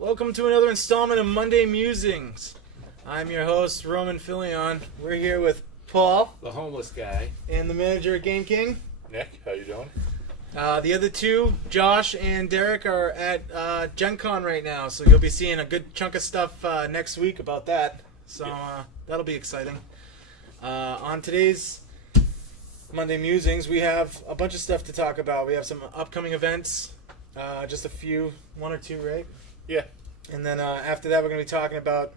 Welcome to another installment of Monday Musings. I'm your host, Roman Filion. We're here with Paul, the homeless guy, and the manager at Game King, Nick. How you doing? The other two, Josh and Derek, are at Gen Con right now, so you'll be seeing a good chunk of stuff next week about that. So that'll be exciting. On today's Monday Musings, we have a bunch of stuff to talk about. We have some upcoming events, just a few, one or two, right? Yeah. And then after that, we're going to be talking about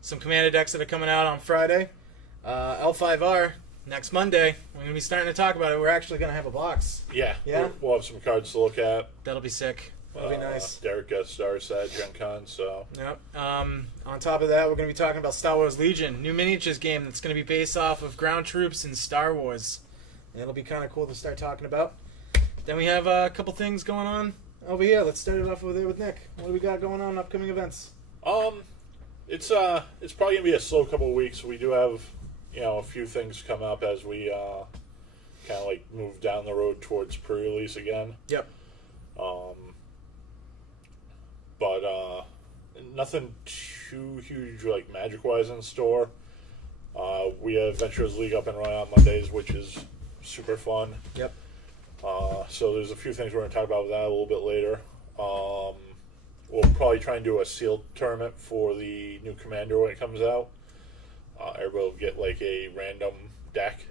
some Commander decks that are coming out on Friday. L5R, next Monday, we're going to be starting to talk about it. We're actually going to have a box. Yeah. Yeah? We'll have some cards to look at. That'll be sick. That'll be nice. Derek got stars at Gen Con, so. Yep. On top of that, we're going to be talking about Star Wars Legion, new miniatures game that's going to be based off of ground troops in Star Wars. And it'll be kind of cool to start talking about. Then we have a couple things going on over here. Let's start it off over there with Nick. What do we got going on in upcoming events? It's probably gonna be a slow couple of weeks. We do have, a few things come up as we kind of like move down the road towards pre-release again. Yep. But nothing too huge like Magic-wise in store. We have Adventurers League up and running on Mondays, which is super fun. Yep. So there's a few things we're going to talk about with that a little bit later. We'll probably try and do a sealed tournament for the new Commander when it comes out. Everybody will get like a random deck,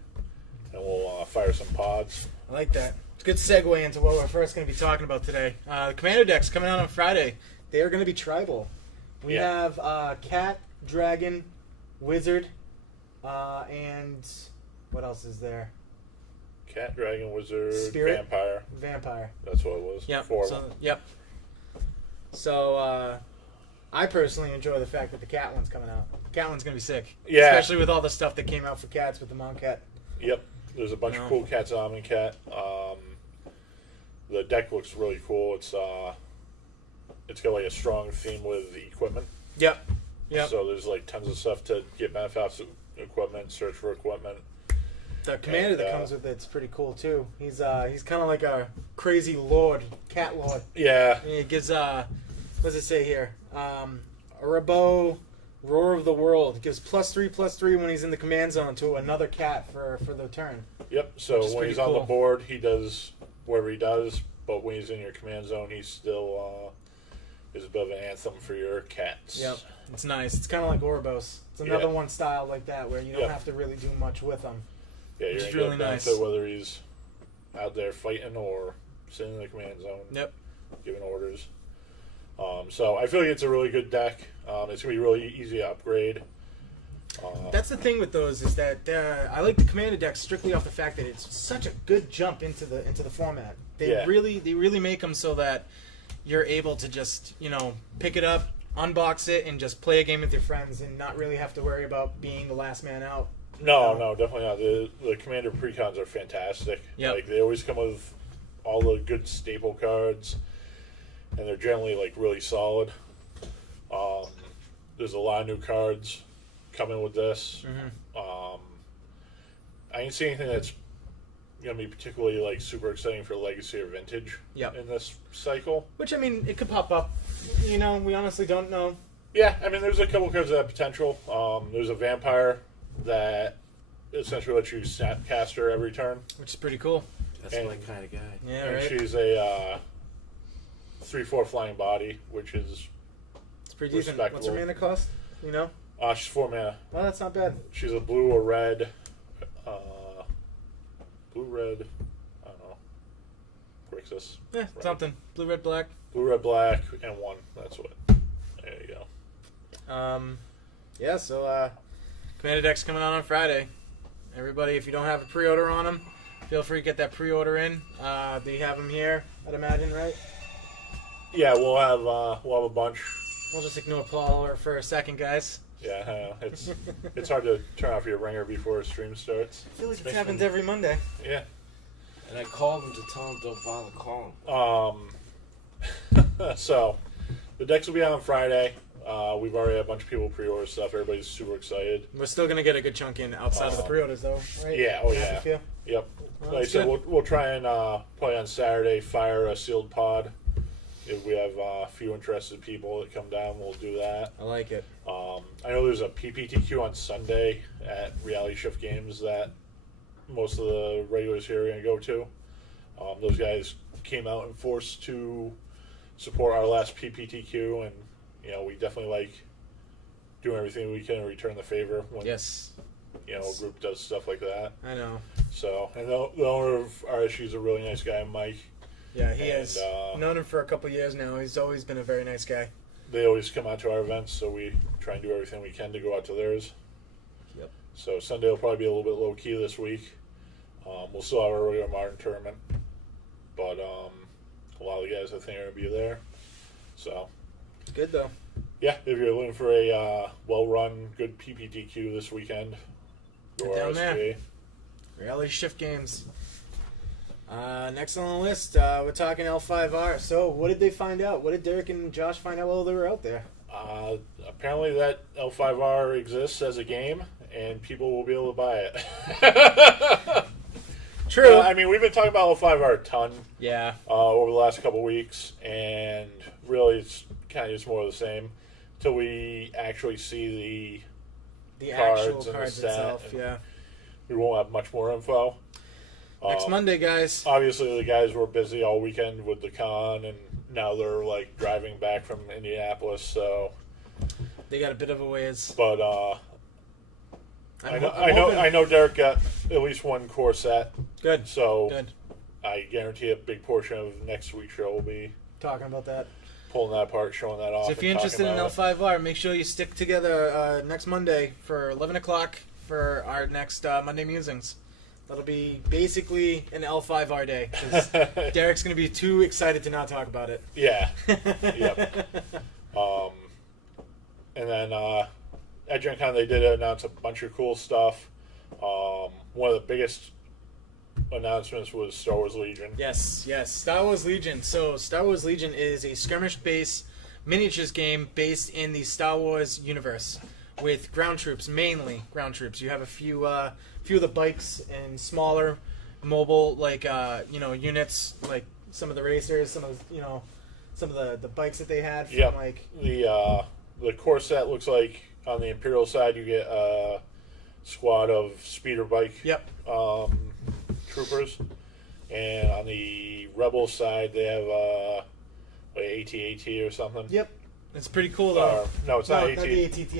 and we'll fire some pods. I like that. It's a good segue into what we're first going to be talking about today. The Commander decks coming out on Friday. They are going to be tribal. We have Cat, Dragon, Wizard, and what else is there? Cat, Dragon, Wizard, Spirit? Vampire. Vampire. That's what it was. Yep. Four of them. Yep. So, I personally enjoy the fact that the Cat one's coming out. The Cat one's going to be sick. Yeah. Especially with all the stuff that came out for Cats with the Mount Cat. Yep. There's a bunch of cool Cats on and Cat. The deck looks really cool. It's got like a strong theme with the equipment. Yep. Yep. So there's like tons of stuff to get benefits of equipment, search for equipment. The commander that comes with it's pretty cool too. He's kind of like a crazy lord, cat lord. Yeah. And it gives what does it say here? A Rabo, Roar of the World. It gives +3/+3 when he's in the command zone to another cat for the turn. Yep. So when he's on cool. the board, he does whatever he does. But when he's in your command zone, he still is a bit of an anthem for your cats. Yep. It's nice. It's kind of like Oribos. It's another one style like that where you don't have to really do much with them. Yeah, you're which is gonna really get a nice. benefit whether he's out there fighting or sitting in the command zone. Yep. Giving orders. So I feel like it's a really good deck. It's gonna be really easy to upgrade. That's the thing with those is that I like the Commander deck strictly off the fact that it's such a good jump into the format. They really make them so that you're able to just pick it up, unbox it, and just play a game with your friends and not really have to worry about being the last man out. No, definitely not. The Commander precons are fantastic. Yep. Like they always come with all the good staple cards, and they're generally like really solid. There's a lot of new cards coming with this. Mm-hmm. I didn't see anything that's gonna be particularly like super exciting for Legacy or Vintage in this cycle. Which it could pop up. We honestly don't know. Yeah, there's a couple cards that have potential. There's a Vampire that essentially lets you Snapcaster every turn. Which is pretty cool. That's my kind of guy. Yeah, and right. she's a 3/4 flying body, which is It's pretty decent. respectable. What's her mana cost? She's 4 mana. Well, that's not bad. She's a blue or red. Blue, red. I don't know. Grixis. Yeah, Red. something. Blue, red, black. Blue, red, black, and 1. That's what. There you go. So Commander deck's coming out on Friday. Everybody, if you don't have a pre-order on them, feel free to get that pre-order in. They have them here, I'd imagine, right? Yeah, we'll have a bunch. We'll just ignore Paul for a second, guys. Yeah, I know. It's hard to turn off your ringer before a stream starts. I feel like this happens every Monday. Yeah. And I called him to tell him don't bother calling. So the decks will be out on Friday. We've already had a bunch of people pre-order stuff. Everybody's super excited. We're still going to get a good chunk in outside of the pre-orders, though, right? Yeah, Feel? Yep. Well, Like I said, we'll try and probably on Saturday fire a sealed pod If we have a few interested people that come down, we'll do that. I like it. I know there's a PPTQ on Sunday at Reality Shift Games that most of the regulars here are going to go to. Those guys came out in force to support our last PPTQ, and we definitely like doing everything we can to return the favor when Yes. a group does stuff like that. I know. So, and the owner of RSG is a really nice guy, Mike. Yeah, he And, is. Known him for a couple years now. He's always been a very nice guy. They always come out to our events, so we try and do everything we can to go out to theirs. Yep. So Sunday will probably be a little bit low key this week. We'll still have our regular modern tournament, but a lot of the guys I think are going to be there. So Good though. yeah, if you're looking for a well-run, good PPTQ this weekend, go Get down there. RSG. Reality Shift Games. Next on the list, we're talking L5R. So, what did they find out? What did Derek and Josh find out while they were out there? Apparently that L5R exists as a game, and people will be able to buy it. True. I mean, we've been talking about L5R a ton Yeah. over the last couple weeks, and really it's kind of just more of the same until we actually see The cards actual and the cards set, itself, and yeah. we won't have much more info. Next Monday, guys. Obviously, the guys were busy all weekend with the con, and now they're like driving back from Indianapolis. So, They got a bit of a ways. but I'm I know Derek got at least one core set. Good. So Good. I guarantee a big portion of next week's show will be Talking about that. pulling that apart, showing that off. So if and you're talking interested in about it. L5R, make sure you stick together next Monday for 11 o'clock for our next Monday Musings. That'll be basically an L5R day, because Derek's going to be too excited to not talk about it. Yeah. Yep. And then at Gen Con, they did announce a bunch of cool stuff. One of the biggest announcements was Star Wars Legion. Yes. Star Wars Legion. So Star Wars Legion is a skirmish-based miniatures game based in the Star Wars universe with ground troops, mainly ground troops. You have a few of the bikes and smaller mobile units, like some of the racers, some of the bikes that they had from Yep. like The core set looks like on the Imperial side you get a squad of speeder bike troopers, and on the Rebel side they have like AT-AT or something. Yep. It's pretty cool though. No, it's not AT. Not the ATT,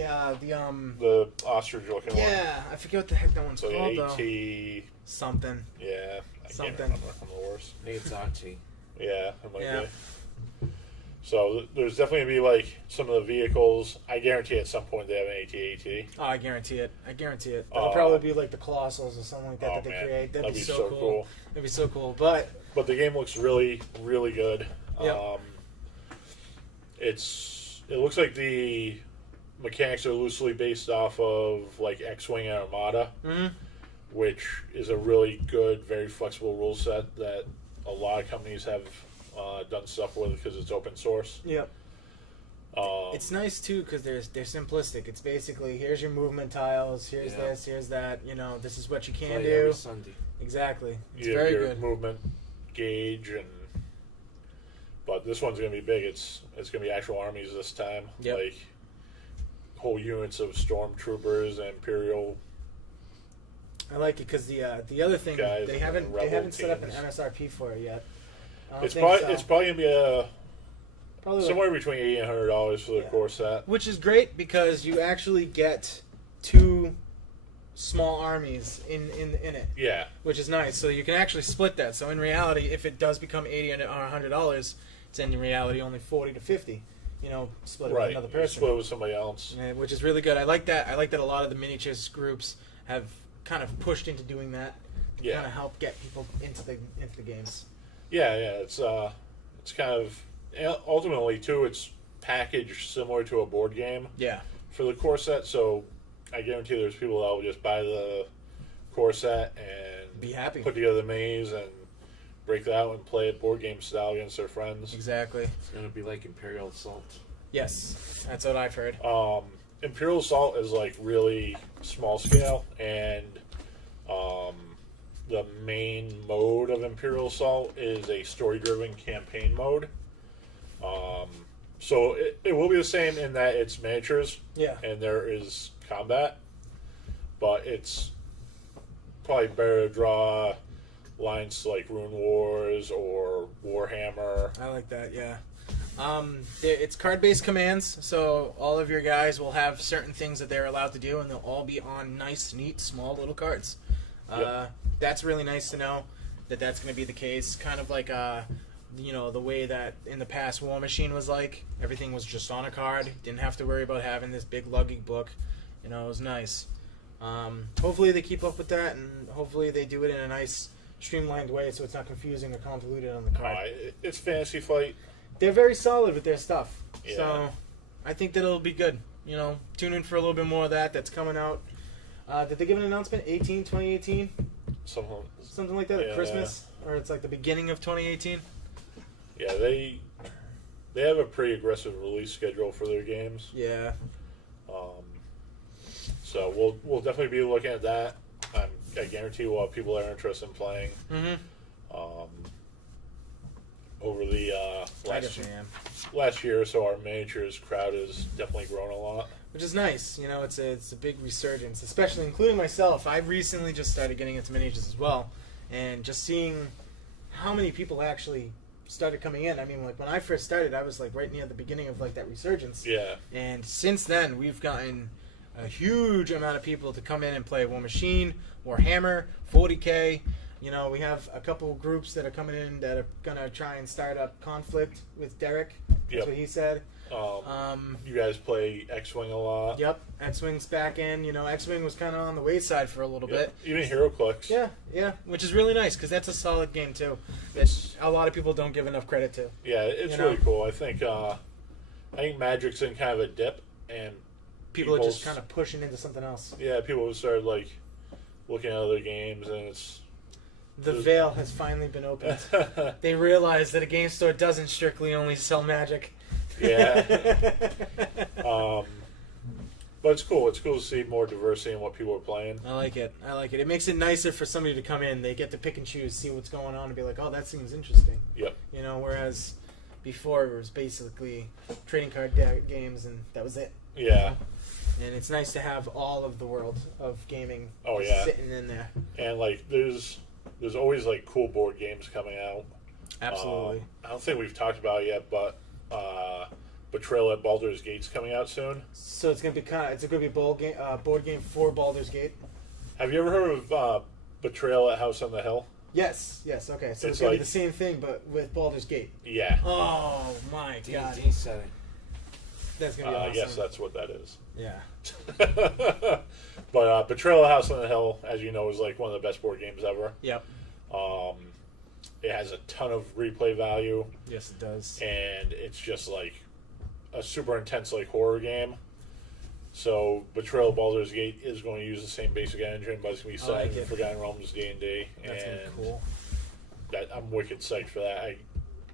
The ostrich looking one. yeah, I forget what the heck that one's So called the though. AT. Something. Yeah. I Something. can't remember. I'm the worst. I think it's Archie. Yeah, it might Yeah. be. So there's definitely going to be like some of the vehicles. I guarantee at some point they have an AT-AT. Oh, I guarantee it. It'll probably be like the Colossals or something like that that they man. create. That'd be so cool. cool. That'd be so cool. But But the game looks really, really good. Yep. It looks like the mechanics are loosely based off of like X-Wing and Armada, which is a really good, very flexible rule set that a lot of companies have done stuff with because it's open source. yep. It's nice too because they're simplistic. It's basically here's your movement tiles, here's Yeah. this, here's that. This is what you can Play do. every Sunday. Exactly. It's You have very your good. movement gauge, but this one's gonna be big. It's gonna be actual armies this time, Yep. like whole units of stormtroopers and Imperial. I like it because the other thing Guys they and haven't rebel set up an teams. MSRP for it yet. I don't It's think probably so. it's probably gonna be Probably like- somewhere between $80 and $100 for the Yeah. core set. which is great because you actually get two small armies in it, Yeah, which is nice. So you can actually split that. So in reality, if it does become $80 or $100, it's in reality only 40 to 50. Split it with right. another You person, split with somebody else. which is really good. I like that. I like that a lot of the miniatures groups have kind of pushed into doing that. To Yeah. kind of help get people into the games. Yeah. It's kind of ultimately too. It's packaged similar to a board game Yeah. for the core set. So I guarantee there's people that will just buy the core set and Be happy. put together the maze and break that out and play it board game style against their friends. Exactly. It's gonna be like Imperial Assault. Yes, that's what I've heard. Imperial Assault is like really small scale, and the main mode of Imperial Assault is a story-driven campaign mode. So it will be the same in that it's miniatures. Yeah. And there is combat, but it's probably better to draw lines like Rune Wars or Warhammer. I like that, yeah. It's card-based commands, so all of your guys will have certain things that they're allowed to do, and they'll all be on nice, neat, small little cards. Yep. That's really nice to know that that's going to be the case. Kind of like, the way that in the past War Machine was like. Everything was just on a card. Didn't have to worry about having this big lugging book. It was nice. Hopefully they keep up with that, and hopefully they do it in a nice, streamlined way so it's not confusing or convoluted on the card. It's Fantasy Flight. They're very solid with their stuff. Yeah. So I think that it'll be good. Tune in for a little bit more of that. That's coming out. Did they give an announcement? 2018? Something like that at Christmas? Or it's like the beginning of 2018? Yeah, they have a pretty aggressive release schedule for their games. Yeah. So we'll definitely be looking at that. I guarantee we'll have people that are interested in playing. Mm-hmm. Over the last year or so, our miniatures crowd has definitely grown a lot. Which is nice. It's a big resurgence, especially including myself. I recently just started getting into miniatures as well, and just seeing how many people actually started coming in. I mean, like when I first started, I was like right near the beginning of like that resurgence. Yeah. And since then, we've gotten a huge amount of people to come in and play War Machine, Warhammer, 40K. We have a couple groups that are coming in that are going to try and start up Conflict with Derek. That's what he said. You guys play X-Wing a lot. Yep. X-Wing's back in. X-Wing was kind of on the wayside for a little bit. Even HeroClix. Yeah. Which is really nice because that's a solid game, too. That a lot of people don't give enough credit to. Yeah, it's really cool. I think Magic's in kind of a dip, and people are just kind of pushing into something else. Yeah, people started looking at other games, and it's... The veil has finally been opened. They realize that a game store doesn't strictly only sell Magic. Yeah. But it's cool. It's cool to see more diversity in what people are playing. I like it. It makes it nicer for somebody to come in. They get to pick and choose, see what's going on, and be like, oh, that seems interesting. Yep. Whereas before it was basically trading card games, and that was it. Yeah. And it's nice to have all of the world of gaming sitting in there. And, there's always cool board games coming out. Absolutely. I don't think we've talked about it yet, but Betrayal at Baldur's Gate's coming out soon. So it's gonna be board game for Baldur's Gate. Have you ever heard of Betrayal at House on the Hill? Yes. Okay, so it's gonna be the same thing, but with Baldur's Gate. Yeah. Oh my god. D&D setting. That's gonna be awesome. I guess that's what that is. Yeah. But Betrayal at House on the Hill, as you know, is one of the best board games ever. Yep. It has a ton of replay value. Yes, it does. And it's just a super intense horror game. So Betrayal at Baldur's Gate is going to use the same basic engine, but it's going to be set in Forgotten Realms D&D. That's gonna be cool. I'm wicked psyched for that.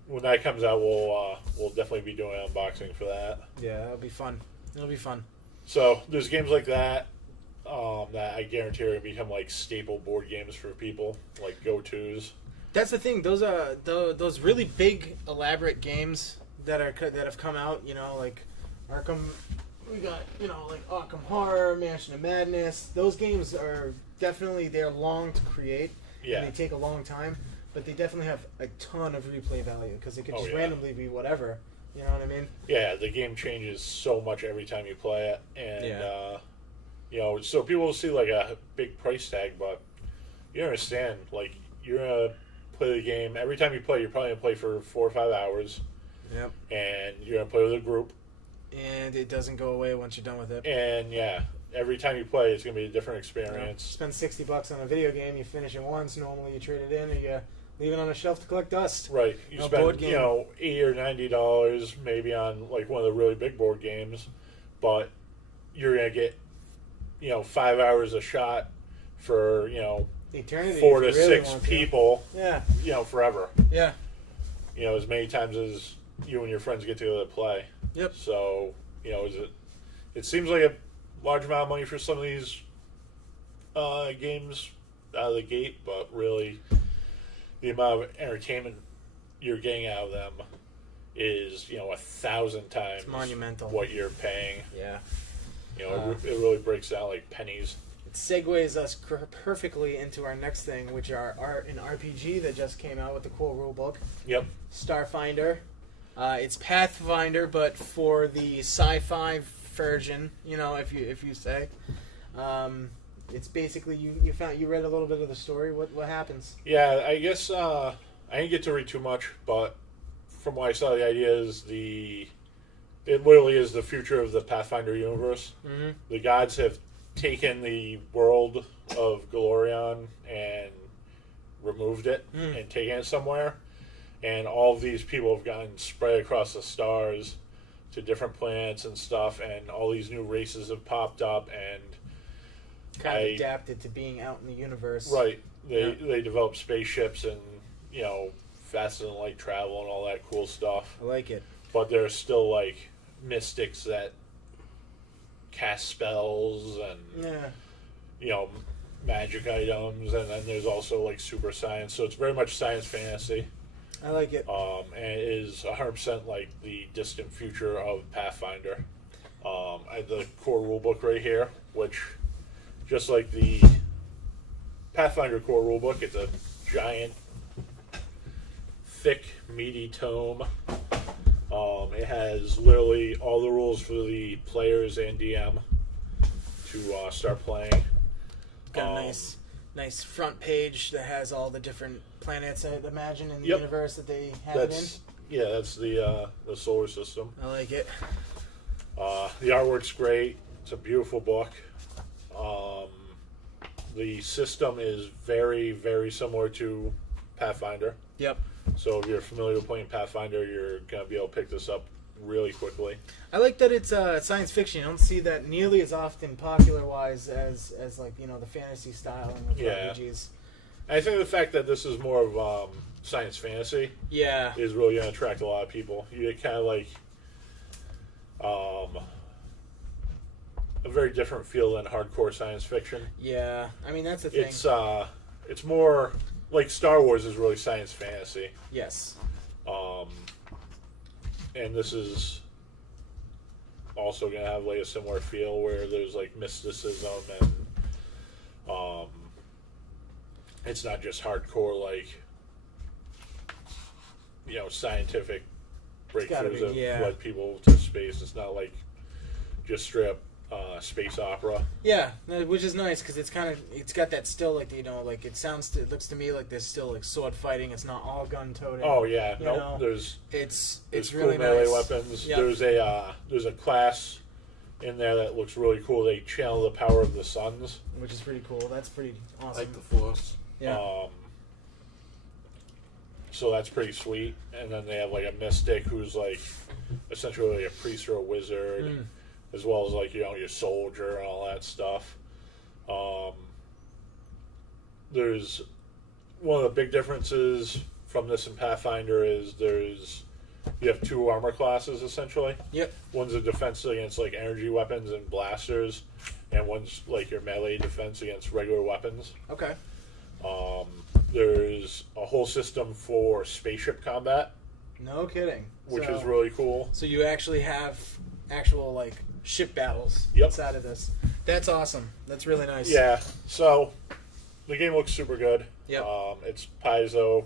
When that comes out, we'll definitely be doing an unboxing for that. Yeah, that'll be fun. It'll be fun. So there's games like that that I guarantee are going to become staple board games for people, go-tos. That's the thing. Those are those really big, elaborate games that have come out. Arkham. We got Arkham Horror, Mansion of Madness. Those games are they're long to create. Yeah. And they take a long time, but they definitely have a ton of replay value because it could just randomly be whatever. You know what I mean? Yeah, the game changes so much every time you play it, and so people will see a big price tag, but you understand, you're gonna play the game every time you play. You're probably gonna play for 4 or 5 hours. Yep. And you're gonna play with a group. And it doesn't go away once you're done with it. And every time you play, it's gonna be a different experience. Spend $60 on a video game, you finish it once. Normally, you trade it in, and you leave it on a shelf to collect dust. Right. You spend $80 or $90 maybe on one of the really big board games, but you're gonna get 5 hours a shot for eternity, 4 to 6 people. Yeah. Forever. Yeah. As many times as you and your friends get together to play. Yep. So it seems like a large amount of money for some of these games out of the gate, but really the amount of entertainment you're getting out of them is 1,000 times It's monumental. what you're paying. Yeah. It really breaks down like pennies. It segues us perfectly into our next thing, which are an RPG that just came out with a cool rule book. Yep. Starfinder. It's Pathfinder, but for the sci-fi version, if you say. It's basically you read a little bit of the story. What happens? Yeah, I guess I didn't get to read too much, but from what I saw, the idea is it literally is the future of the Pathfinder universe. Mm-hmm. The gods have taken the world of Galorion and removed it and taken it somewhere, and all of these people have gotten spread across the stars to different planets and stuff, and all these new races have popped up, and Kind of adapted to being out in the universe. Right. They develop spaceships and faster than light travel and all that cool stuff. I like it. But there's still like mystics that cast spells and magic items, and then there's also like super science. So it's very much science fantasy. I like it. And it is 100% like the distant future of Pathfinder. I have the core rulebook right here, which, just like the Pathfinder core rulebook, it's a giant, thick, meaty tome. It has literally all the rules for the players and DM to start playing. Got a nice front page that has all the different planets, I imagine, in the Yep. universe that they have it in. Yeah, that's the solar system. I like it. The artwork's great. It's a beautiful book. The system is very, very similar to Pathfinder. Yep. So if you're familiar with playing Pathfinder, you're going to be able to pick this up really quickly. I like that it's science fiction. You don't see that nearly as often popular-wise as like, the fantasy style and the RPGs. And I think the fact that this is more of science fantasy Yeah. is really going to attract a lot of people. You get kind of like a very different feel than hardcore science fiction. Yeah. I mean, that's the thing. It's more like Star Wars is really science fantasy. Yes. And this is also going to have like a similar feel where there's like mysticism and it's not just hardcore like scientific breakthroughs of led people to space. It's not like just straight up space opera. Yeah, which is nice because it's got that still like it looks to me like there's still like sword fighting. It's not all gun toting. Oh yeah, there's it's cool really melee nice. weapons. Yep. There's a class in there that looks really cool. They channel the power of the suns, which is pretty cool. That's pretty awesome. Like the Force. Yeah. So that's pretty sweet. And then they have like a mystic who's like essentially like a priest or a wizard, as well as like your soldier and all that stuff. There's one of the big differences from this and Pathfinder is you have two armor classes essentially. Yep. One's a defense against like energy weapons and blasters, and one's like your melee defense against regular weapons. Okay. There's a whole system for spaceship combat, No kidding. which is really cool. So you actually have actual like ship battles inside of this. That's awesome. That's really nice. Yeah. So the game looks super good. Yep. It's Paizo,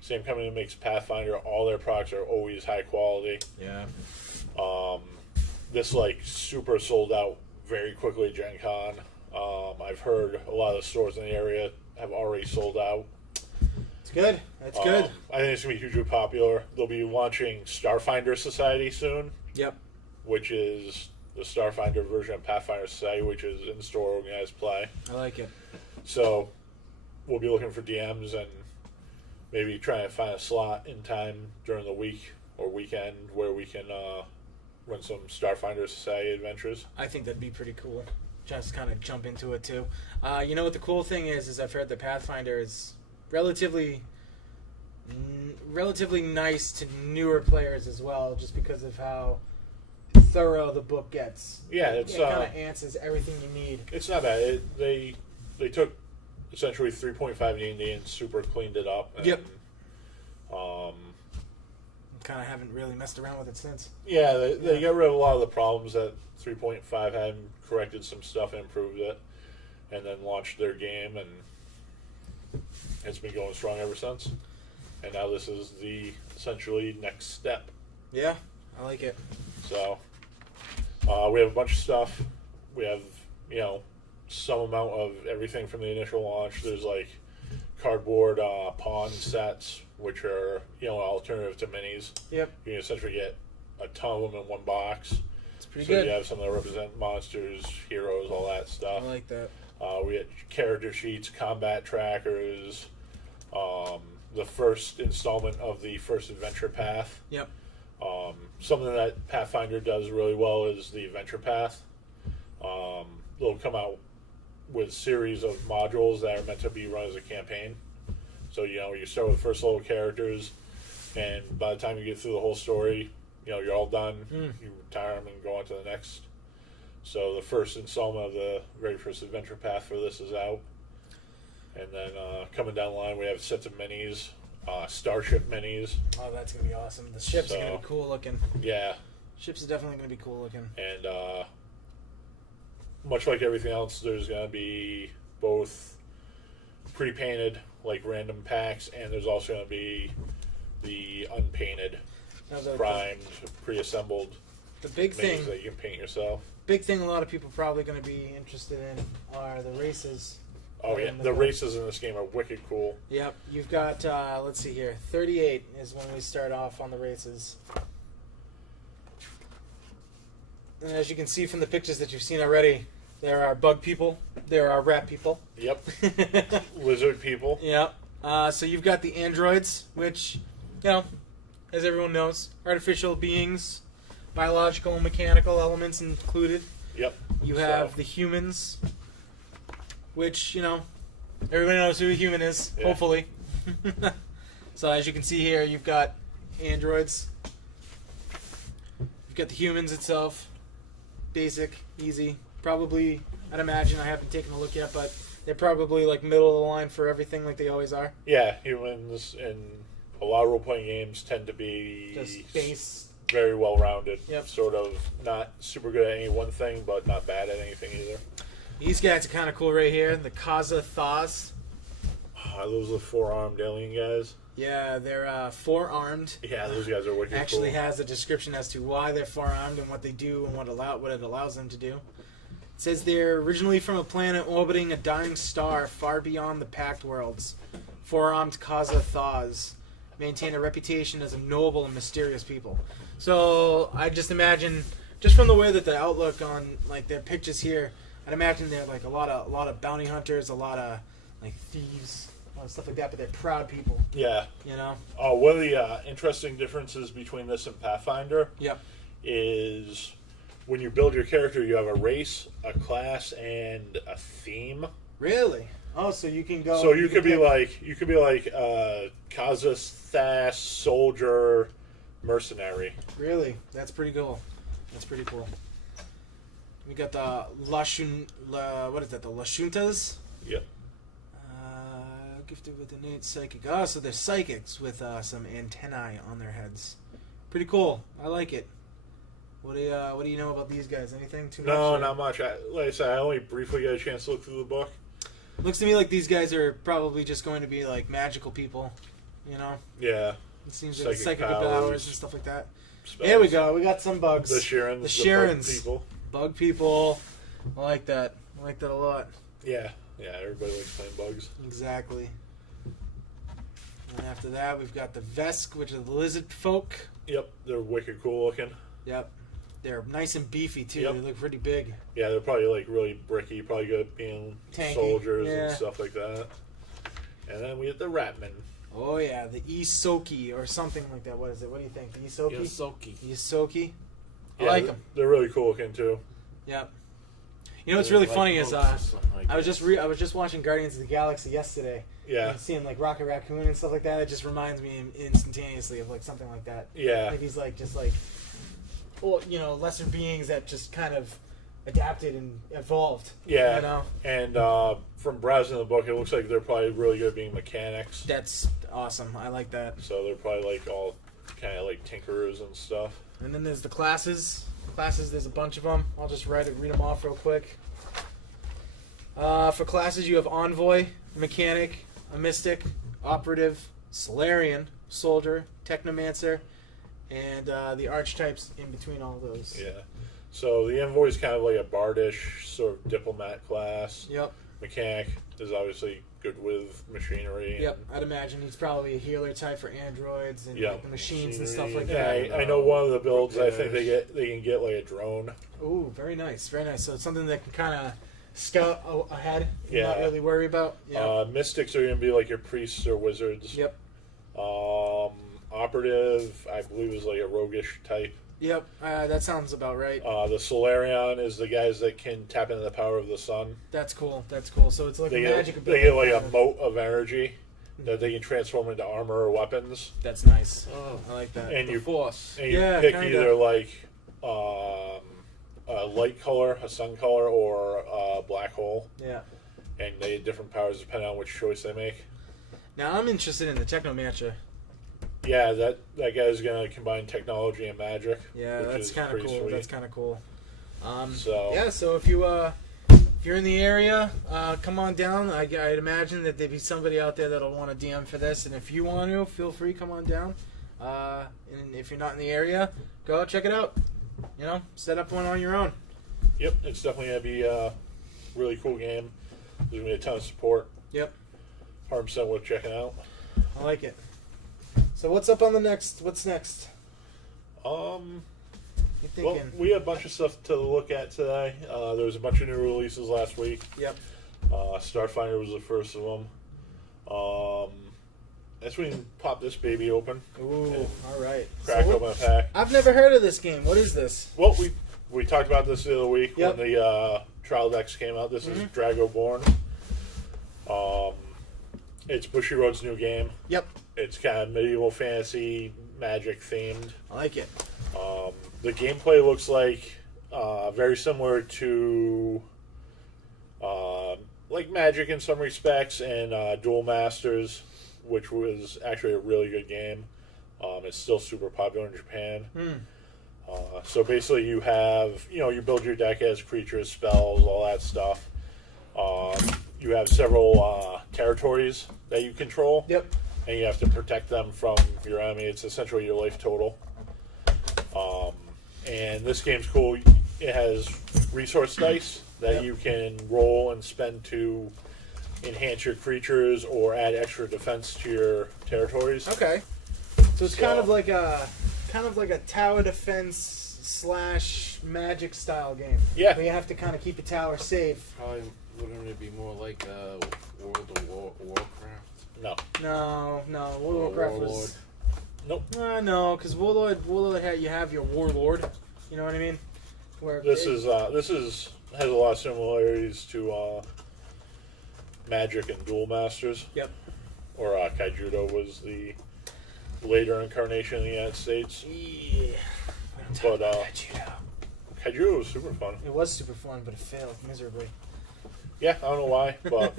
same company that makes Pathfinder. All their products are always high quality. Yeah. This like super sold out very quickly at Gen Con. I've heard a lot of the stores in the area have already sold out. It's good. That's good. I think it's going to be hugely popular. They'll be launching Starfinder Society soon. Yep. Which is the Starfinder version of Pathfinder Society, which is in-store organized play. I like it. So we'll be looking for DMs and maybe trying to find a slot in time during the week or weekend where we can run some Starfinder Society adventures. I think that'd be pretty cool. Just kind of jump into it too. You know what the cool thing is I've heard that Pathfinder is relatively nice to newer players as well, just because of how thorough the book gets. Yeah, it kind of answers everything you need. It's not bad. They took essentially 3.5 D&D and super cleaned it up. And, Yep. kind of haven't really messed around with it since. Yeah, they got rid of a lot of the problems that 3.5 had, and corrected some stuff and improved it, and then launched their game, and it's been going strong ever since. And now this is the essentially next step. Yeah, I like it. So we have a bunch of stuff. We have, some amount of everything from the initial launch. There's like cardboard pawn sets, which are, an alternative to minis. Yep. You can essentially get a ton of them in one box. It's pretty So good. you have some that represent monsters, heroes, all that stuff. I like that. We had character sheets, combat trackers, the first installment of the first adventure path. Yep. Something that Pathfinder does really well is the adventure path. They'll come out with series of modules that are meant to be run as a campaign. So, you start with first level characters, and by the time you get through the whole story, you're all done. You retire them and go on to the next. So the first installment of the very first adventure path for this is out. And then coming down the line, we have sets of minis, starship minis. Oh, that's going to be awesome. The ships are going to be cool looking. Yeah. Ships are definitely going to be cool looking. And much like everything else, there's going to be both pre-painted, like random packs, and there's also going to be the unpainted, primed, pre-assembled the big minis thing that you can paint yourself. Big thing a lot of people probably going to be interested in are the races. Oh yeah, the races in this game are wicked cool. Yep, you've got, let's see here, 38 is when we start off on the races. And as you can see from the pictures that you've seen already, there are bug people, there are rat people. Yep. Lizard people. Yep. So you've got the androids, which, as everyone knows, artificial beings, biological and mechanical elements included. Yep. You have the humans, which, everybody knows who a human is, hopefully. So as you can see here, you've got androids. You've got the humans itself. Basic, easy. Probably, I'd imagine, I haven't taken a look yet, but they're probably like middle of the line for everything like they always are. Yeah, humans in a lot of role-playing games tend to be Just base. very well-rounded. Yep. Sort of not super good at any one thing, but not bad at anything either. These guys are kind of cool right here. The Kaza Thas. Those are the four-armed alien guys. Yeah, they're four-armed. Yeah, those guys are wicked cool. Actually has a description as to why they're four-armed and what they do and what it allows them to do. It says they're originally from a planet orbiting a dying star far beyond the Pact Worlds. Four-armed Kaza Thas maintain a reputation as a noble and mysterious people. So I just imagine, just from the way that the outlook on like their pictures here, I'd imagine they're like a lot of bounty hunters, a lot of like thieves, a lot of stuff like that. But they're proud people. Yeah. One of the interesting differences between this and Pathfinder is when you build your character, you have a race, a class, and a theme. Really? Oh, so you can go. So you could be like Kazathas, soldier, mercenary. Really? That's pretty cool. That's pretty cool. We got the what is that? The Lashuntas? Yep. Gifted with innate psychic. Oh, so they're psychics with some antennae on their heads. Pretty cool. I like it. What do you know about these guys? Anything too much? No, not much. Like I said, I only briefly got a chance to look through the book. Looks to me like these guys are probably just going to be like magical people. Yeah. It seems like psychic powers and stuff like that. Spells. Here we go. We got some bugs. The Shirens. The Shirens. Bug people. Bug people. I like that. I like that a lot. Yeah. Yeah, everybody likes playing bugs. Exactly. And after that, we've got the Vesk, which are the lizard folk. Yep, they're wicked cool looking. Yep. They're nice and beefy, too. Yep. They look pretty big. Yeah, they're probably like really bricky, probably good at being Tanky. soldiers Yeah. and stuff like that. And then we have the Ratmen. Oh, yeah. The Isoki or something like that. What is it? What do you think? The Isoki? Yosoki. Isoki? I Yeah, like them. They're really cool looking, too. Yep. You know what's really Like funny is boats or something like I was that. I was just watching Guardians of the Galaxy yesterday. Yeah. And seeing like Rocket Raccoon and stuff like that, it just reminds me instantaneously of like something like that. Yeah. Like these well, lesser beings that just kind of adapted and evolved. Yeah. And from browsing the book, it looks like they're probably really good at being mechanics. That's awesome. I like that. So they're probably like all kind of like tinkerers and stuff. And then there's the classes. Classes, there's a bunch of them. I'll just read them off real quick. For classes, you have Envoy, Mechanic, a Mystic, Operative, Solarian, Soldier, Technomancer, and the archetypes in between all those. Yeah. So the Envoy is kind of like a bardish sort of diplomat class. Yep. Mechanic is obviously good with machinery. Yep. I'd imagine he's probably a healer type for androids and Yep. like the machines and stuff Machinery. like that. Yeah, I know one of the builds. I think they can get like a drone. Ooh, very nice, very nice. So it's something that can kind of scout ahead. And not Yeah. really worry about. Yeah. Mystics are going to be like your priests or wizards. Yep. Operative, I believe, is like a roguish type. Yep. That sounds about right. The Solarian is the guys that can tap into the power of the sun. That's cool. That's cool. So it's like They a magic get, ability. they get like a mote of energy that they can transform into armor or weapons. That's nice. Oh, I like that. And the you Force. And you Yeah, pick kinda. either like a light color, a sun color, or a black hole, Yeah. and they have different powers depending on which choice they make. Now I'm interested in the Technomancer. Yeah, that guy's gonna combine technology and magic. Yeah, which that's is kind of pretty cool. sweet. That's kind of cool. So Yeah. So if you're in the area, come on down. I'd imagine that there'd be somebody out there that'll want to DM for this, and if you want to, feel free, come on down. And if you're not in the area, go check it out. You know, set up one on your own. Yep, it's definitely gonna be a really cool game. There's gonna be a ton of support. Yep, 100% worth checking out. I like it. So what's up on the next? What's next? You Well, thinking? we have a bunch of stuff to look at today. There was a bunch of new releases last week. Yep. Starfinder was the first of them. As we can pop this baby open, Ooh, all right. crack So open a pack. I've never heard of this game. What is this? Well, we talked about this the other week Yep. when the trial decks came out. This is Dragoborn. It's Bushiroad's new game. Yep, It's kind of medieval fantasy, magic themed. I like it. The gameplay looks like very similar to like Magic in some respects, and Duel Masters, which was actually a really good game. It's still super popular in Japan. So basically, you build your deck as creatures, spells, all that stuff. You have several territories that you control. Yep. And you have to protect them from your enemy. It's essentially your life total. And this game's cool. It has resource dice that Yep. you can roll and spend to enhance your creatures or add extra defense to your territories. Okay. So it's kind So- of like a tower defense / magic style game. Yeah. Where you have to kind of keep the tower safe. Probably wouldn't it be more like World of Warcraft? No. No. World of Warcraft was. Nope. No, because Warlord you have your warlord. You know what I mean? Where This has a lot of similarities to Magic and Duel Masters. Yep. Or Kaijudo was the later incarnation in the United States. Yeah. But Kaijudo. Kaijudo was super fun. It was super fun, but it failed miserably. Yeah, I don't know why, but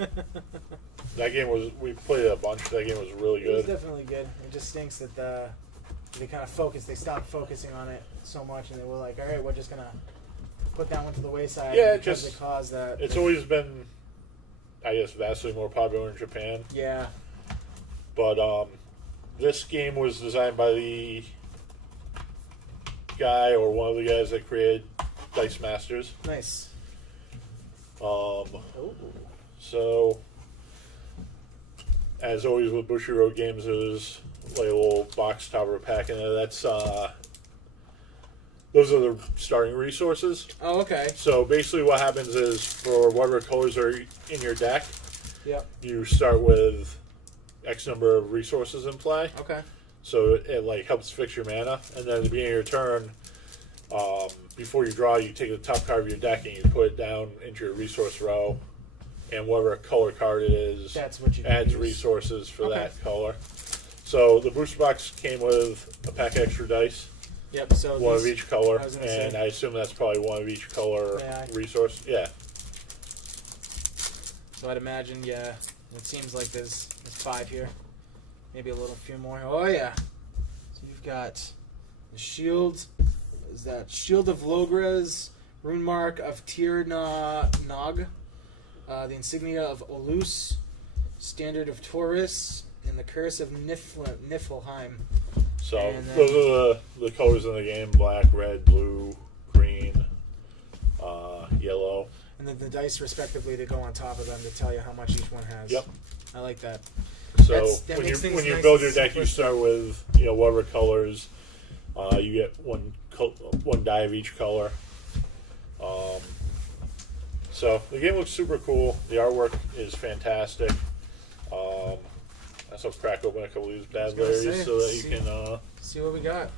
that game we played it a bunch. That game was really It was good. definitely good. It just stinks that they kind of they stopped focusing on it so much, and they were like, all right, we're just gonna put that one to the wayside. Yeah, because just- they caused that. It's always been, I guess, vastly more popular in Japan. Yeah. But this game was designed by the guy or one of the guys that created Dice Masters. Nice. Um, Oh. so, as always with Bushiroad games, there's like a little box topper pack in there. That's those are the starting resources. Oh, okay. So basically, what happens is for whatever colors are in your deck, Yep. you start with X number of resources in play. Okay. So it like helps fix your mana, and then at the beginning of your turn, before you draw, you take the top card of your deck and you put it down into your resource row, and whatever color card it is, That's what you can adds use. resources for Okay. that color. So the booster box came with a pack of extra dice, Yep. So one of these- each color, I was gonna and say. I assume that's probably one of each color Yeah. resource. Yeah. So I'd imagine, yeah. It seems like there's 5 here, maybe a little few more. Oh yeah. So We've got the shield. Is that Shield of Logres, Rune Mark of Tir Nog, the Insignia of Olus, Standard of Taurus, and the Curse of Niflheim. So And then- those are the colors in the game: black, red, blue, green, yellow. And then the dice, respectively, that go on top of them to tell you how much each one has. Yep. I like that. So That when you makes things nice build and your deck, you simplistic. start with whatever colors. You get one die of each color. So the game looks super cool. The artwork is fantastic. That's will crack open a couple of these bad gonna berries say, so that you see. can. See what we got.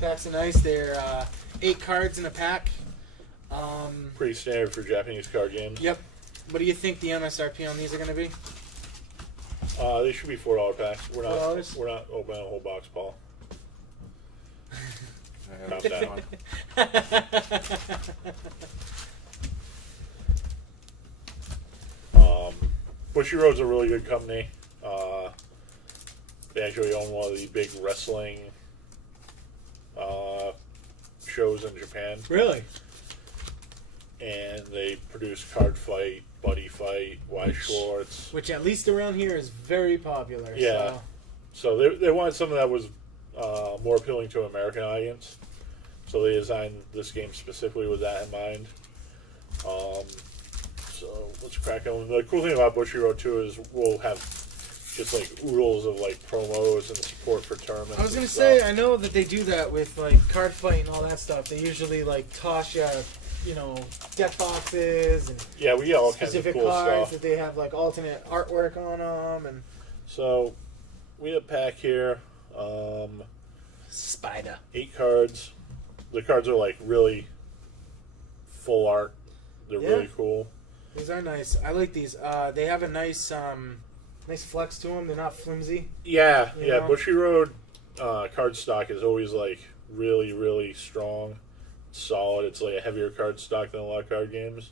Packs are nice. They're 8 cards in a pack. Pretty standard for Japanese card games. Yep. What do you think the MSRP on these are going to be? They should be $4 packs. We're $4? not opening a whole box, Paul. I Calm have down. Bushiroad's a really good company. They actually own one of the big wrestling shows in Japan, Really? and they produce Card Fight, Buddy Fight, Wide Schwartz. Which, at least around here, is very popular. Yeah. So they wanted something that was more appealing to an American audience. So they designed this game specifically with that in mind. So let's crack on. The cool thing about Bushiroad too is we'll have just like oodles of like promos and support for tournaments. I was going and to say, stuff. I know that they do that with, like, Card Fight and all that stuff. They usually, like, toss you, deck boxes and Yeah, we get all kinds of specific cool cards stuff. that they have, like, alternate artwork on them. And So we have a pack here. Spider. 8 cards. The cards are like really full art. They're Yeah. really cool. These are nice. I like these. They have a nice flex to them. They're not flimsy. Yeah, You yeah. know? Bushiroad card stock is always like really, really strong, solid. It's like a heavier card stock than a lot of card games.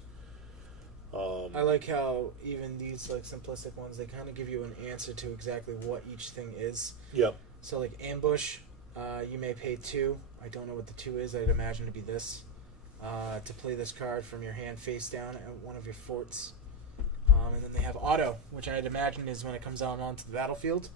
I like how even these, like, simplistic ones, they kind of give you an answer to exactly what each thing is. Yep. So, like, ambush, you may pay 2. I don't know what the 2 is. I'd imagine to be this. To play this card from your hand face down at one of your forts. And then they have auto, which I'd imagine is when it comes out onto the battlefield.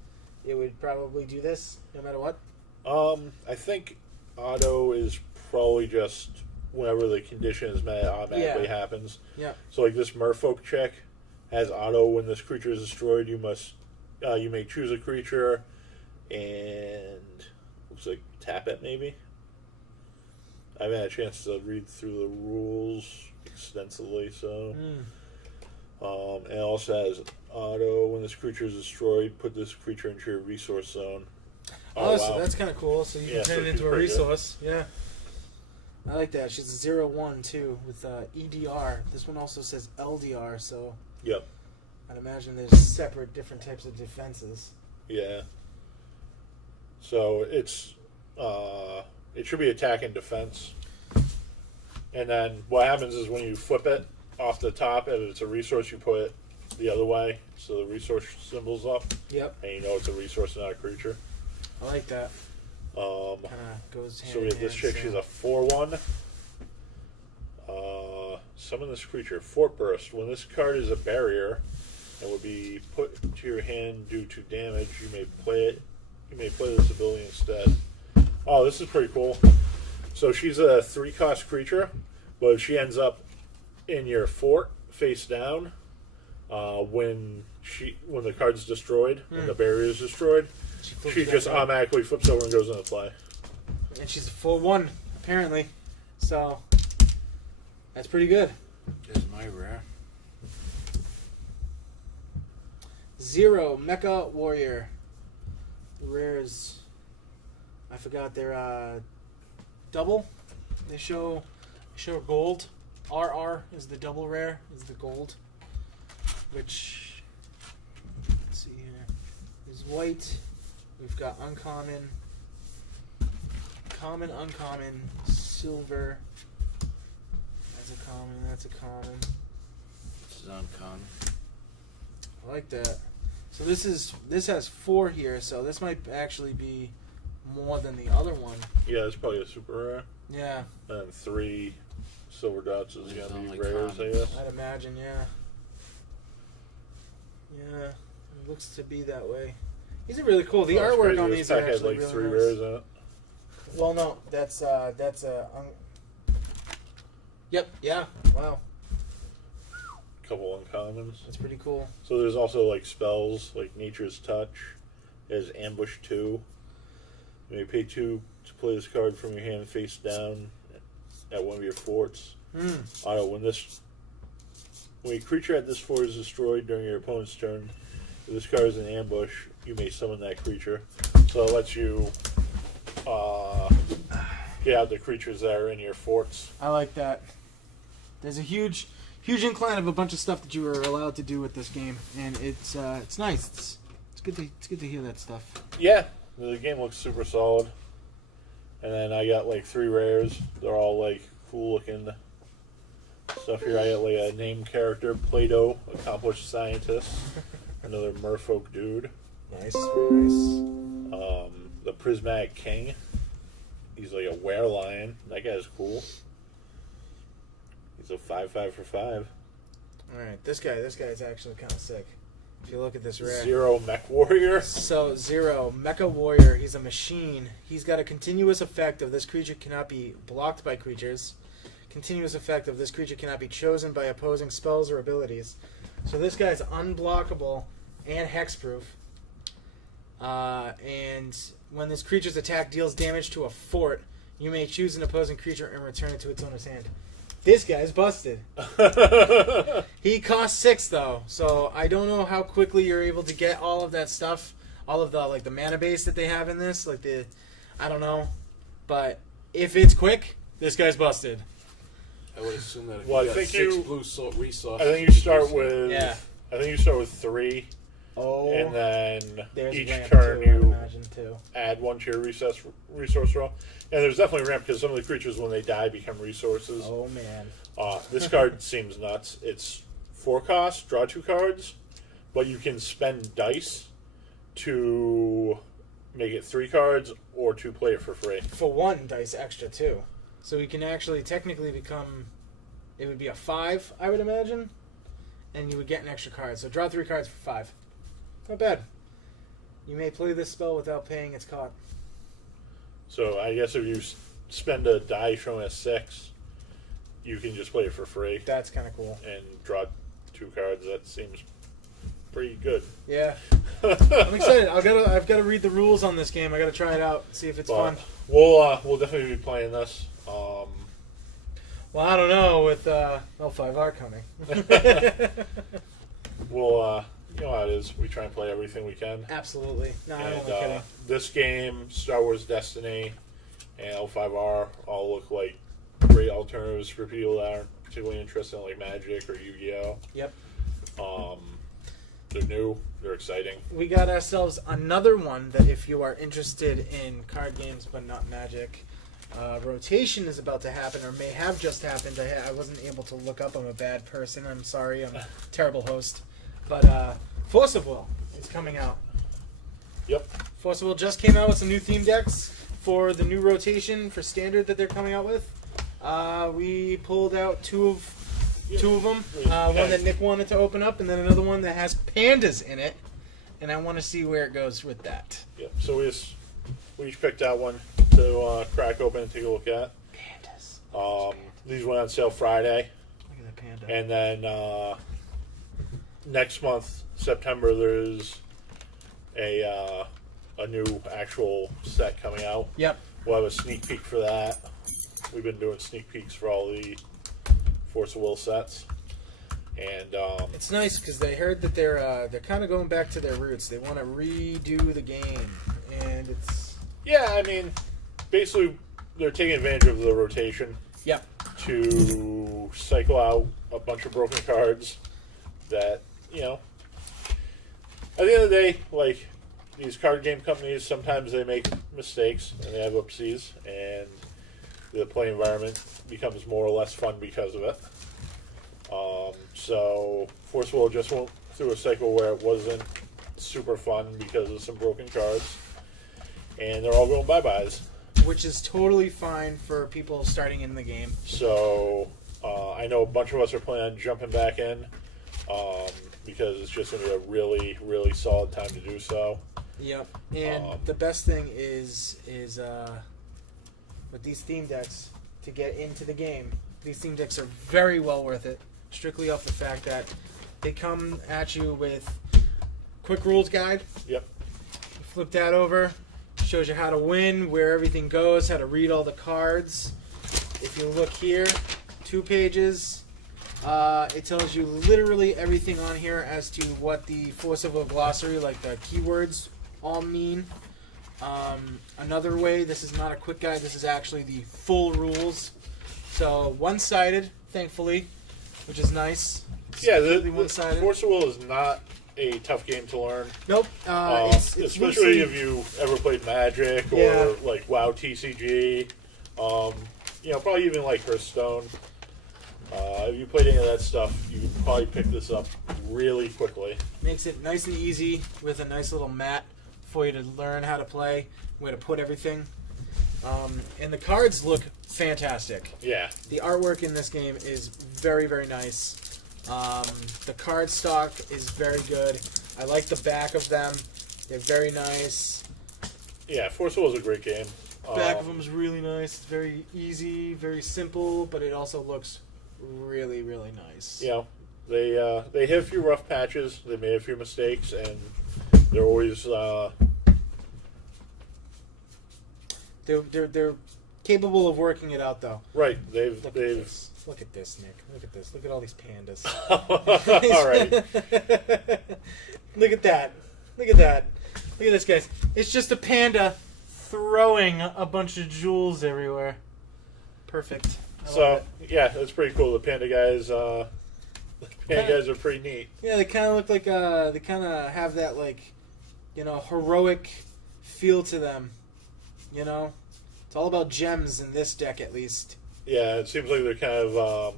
It would probably do this no matter what. I think auto is probably just whenever the condition is met, it automatically happens. Yeah. So like this Merfolk check has auto when this creature is destroyed. You may choose a creature and looks like tap it maybe. I haven't had a chance to read through the rules extensively, so. And it also has auto when this creature is destroyed. Put this creature into your resource zone. Oh, so that's kind of cool. So you Yeah, can turn so it she's into a pretty good. resource. Yeah. I like that. She's a 0/1 too with EDR. This one also says LDR, so Yep. I'd imagine there's separate different types of defenses. Yeah. So it's it should be attack and defense. And then what happens is when you flip it off the top, if it's a resource, you put it the other way, so the resource symbol's up, Yep. and you know it's a resource, not a creature. I like that. Um, Kind of goes hand so we in have this hand, chick. so- She's a 4/1. Summon this creature. Fort Burst. When this card is a barrier and would be put to your hand due to damage, you may play it. You may play this ability instead. Oh, this is pretty cool. So she's a 3-cost creature, but if she ends up in your fort face down, when the card's destroyed, when the barrier is destroyed, flips she back just up. automatically flips over and goes into play. And she's a full 1, apparently. So that's pretty good. Is my rare. 0 Mecha Warrior. The rares, I forgot they're double. They show gold. RR is the double rare, is the gold. Which, let's see here, is white. We've got uncommon, common, uncommon, silver. That's a common, that's a common. This is uncommon. I like that. So this has 4 here, so this might actually be more than the other one. Yeah, it's probably a super rare. Yeah, And 3 silver dots is These gonna sound be like rares, I commons. guess. I'd imagine. Yeah. Yeah, it looks to be that way. These are really cool. The Oh, it's artwork crazy. on This these are pack had actually like really 3 nice. rares in it. Well, no, that's Yep. Yeah. Wow. Couple uncommons. That's pretty cool. So there's also like spells like Nature's Touch. There's Ambush 2. You may pay 2 to play this card from your hand face down at one of your forts. Auto, when a creature at this fort is destroyed during your opponent's turn, if this card is an ambush, you may summon that creature. So it lets you get out the creatures that are in your forts. I like that. There's a huge incline of a bunch of stuff that you are allowed to do with this game, and it's nice. It's good to hear that stuff. Yeah, the game looks super solid. And then I got like 3 rares. They're all like cool looking stuff here. I got like a named character, Plato, accomplished scientist, another merfolk dude. Nice, very nice. The Prismatic King. He's like a werelion. That guy's cool. He's a 5/5 for 5. All right, this guy's actually kind of sick. If you look at this rare. 0 Mech Warrior. So 0 Mecha Warrior. He's a machine. He's got a continuous effect of this creature cannot be blocked by creatures. Continuous effect of this creature cannot be chosen by opposing spells or abilities. So this guy's unblockable and hexproof. And when this creature's attack deals damage to a fort, you may choose an opposing creature and return it to its owner's hand. This guy's busted. He costs 6 though, so I don't know how quickly you're able to get all of that stuff, all of the mana base that they have in this, I don't know, but if it's quick, this guy's busted. I would assume that if Well, I you got think 6 you- blue resources, I think you start with. Yeah. I think you start with 3, Oh, and then there's each ramp turn too, I you imagine too. add 1 to your resource roll. And there's definitely ramp because some of the creatures, when they die, become resources. Oh man. This card seems nuts. It's 4 costs, draw 2 cards, but you can spend dice to make it 3 cards or to play it for free. For 1 dice extra too, so we can actually technically become. It would be a 5, I would imagine, and you would get an extra card. So draw 3 cards for 5. Not bad. You may play this spell without paying its cost. So I guess if you spend a die showing a 6, you can just play it for free That's kind of cool. and draw 2 cards. That seems pretty good. Yeah, I'm excited. I've got to read the rules on this game. I got to try it out, see if it's But fun. we'll definitely be playing this. Well, I don't know with L5R coming. We'll you know how it is. We try and play everything we can. Absolutely. No, I'm And only kidding. this game, Star Wars Destiny, and L5R all look like great alternatives for people that aren't particularly interested in like Magic or Yu-Gi-Oh. Yep. They're new. They're exciting. We got ourselves another one that if you are interested in card games but not Magic, rotation is about to happen or may have just happened. I wasn't able to look up. I'm a bad person. I'm sorry. I'm a terrible host. But Force of Will is coming out. Yep. Force of Will just came out with some new theme decks for the new rotation for Standard that they're coming out with. We pulled out two of them. One that Nick wanted to open up, and then another one that has pandas in it. And I want to see where it goes with that. Yep. So we each picked out one to crack open and take a look at. Pandas. These went on sale Friday, Look at that panda. and then next month, September, there's a new actual set coming out. Yep. We'll have a sneak peek for that. We've been doing sneak peeks for all the Force of Will sets, and It's nice because they heard that they're kind of going back to their roots. They want to redo the game, and it's yeah, I mean, basically they're taking advantage of the rotation yep. to cycle out a bunch of broken cards that, you know, at the end of the day, like, these card game companies, sometimes they make mistakes and they have oopsies, and the play environment becomes more or less fun because of it. So Force of Will just went through a cycle where it wasn't super fun because of some broken cards. and they're all going bye-byes. Which is totally fine for people starting in the game. So I know a bunch of us are planning on jumping back in because it's just going to be a really, really solid time to do so. Yep. And the best thing is with these theme decks to get into the game. These theme decks are very well worth it, strictly off the fact that they come at you with quick rules guide. Yep. You flip that over, shows you how to win, where everything goes, how to read all the cards. If you look here, 2 pages, it tells you literally everything on here as to what the Force of a glossary, like the keywords, all mean. Another way, this is not a quick guide, this is actually the full rules. So one-sided, thankfully, which is nice. It's Yeah, completely the one-sided. Force of Will is not a tough game to learn. Nope. It's Especially loosely- if you ever played Magic or Yeah. like WoW TCG. Probably even like Hearthstone. If you played any of that stuff, you could probably pick this up really quickly. Makes it nice and easy with a nice little mat for you to learn how to play, where to put everything. And the cards look fantastic. Yeah. The artwork in this game is very, very nice. The card stock is very good. I like the back of them. They're very nice. Yeah, Force of Will is a great game. Back of them is really nice. It's very easy, very simple, but it also looks really, really nice. They hit a few rough patches. They made a few mistakes, and they're always They're capable of working it out, though. right. Look at this. Look at this, Nick. Look at this. Look at all these pandas. All right. Look at that. Look at that. Look at this, guys. It's just a panda throwing a bunch of jewels everywhere. Perfect. I love So it. yeah, that's pretty cool. The panda guys are pretty neat. Yeah, they kind of look like they kind of have that heroic feel to them. It's all about gems in this deck, at least. Yeah, it seems like they're kind of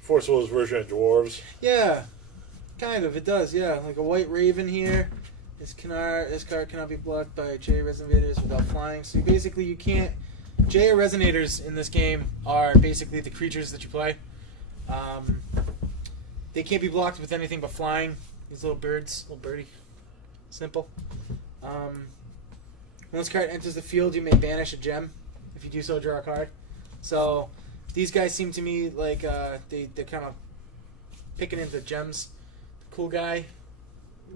Force of Will's version of dwarves. Yeah, kind of. It does. Yeah, like a white raven here. This card cannot be blocked by J Resonators without flying. So you can't. J Resonators in this game are basically the creatures that you play. They can't be blocked with anything but flying. These little birds, little birdie. Simple. When this card enters the field, you may banish a gem. If you do so, draw a card. So these guys seem to me like they're kind of picking into gems. The cool guy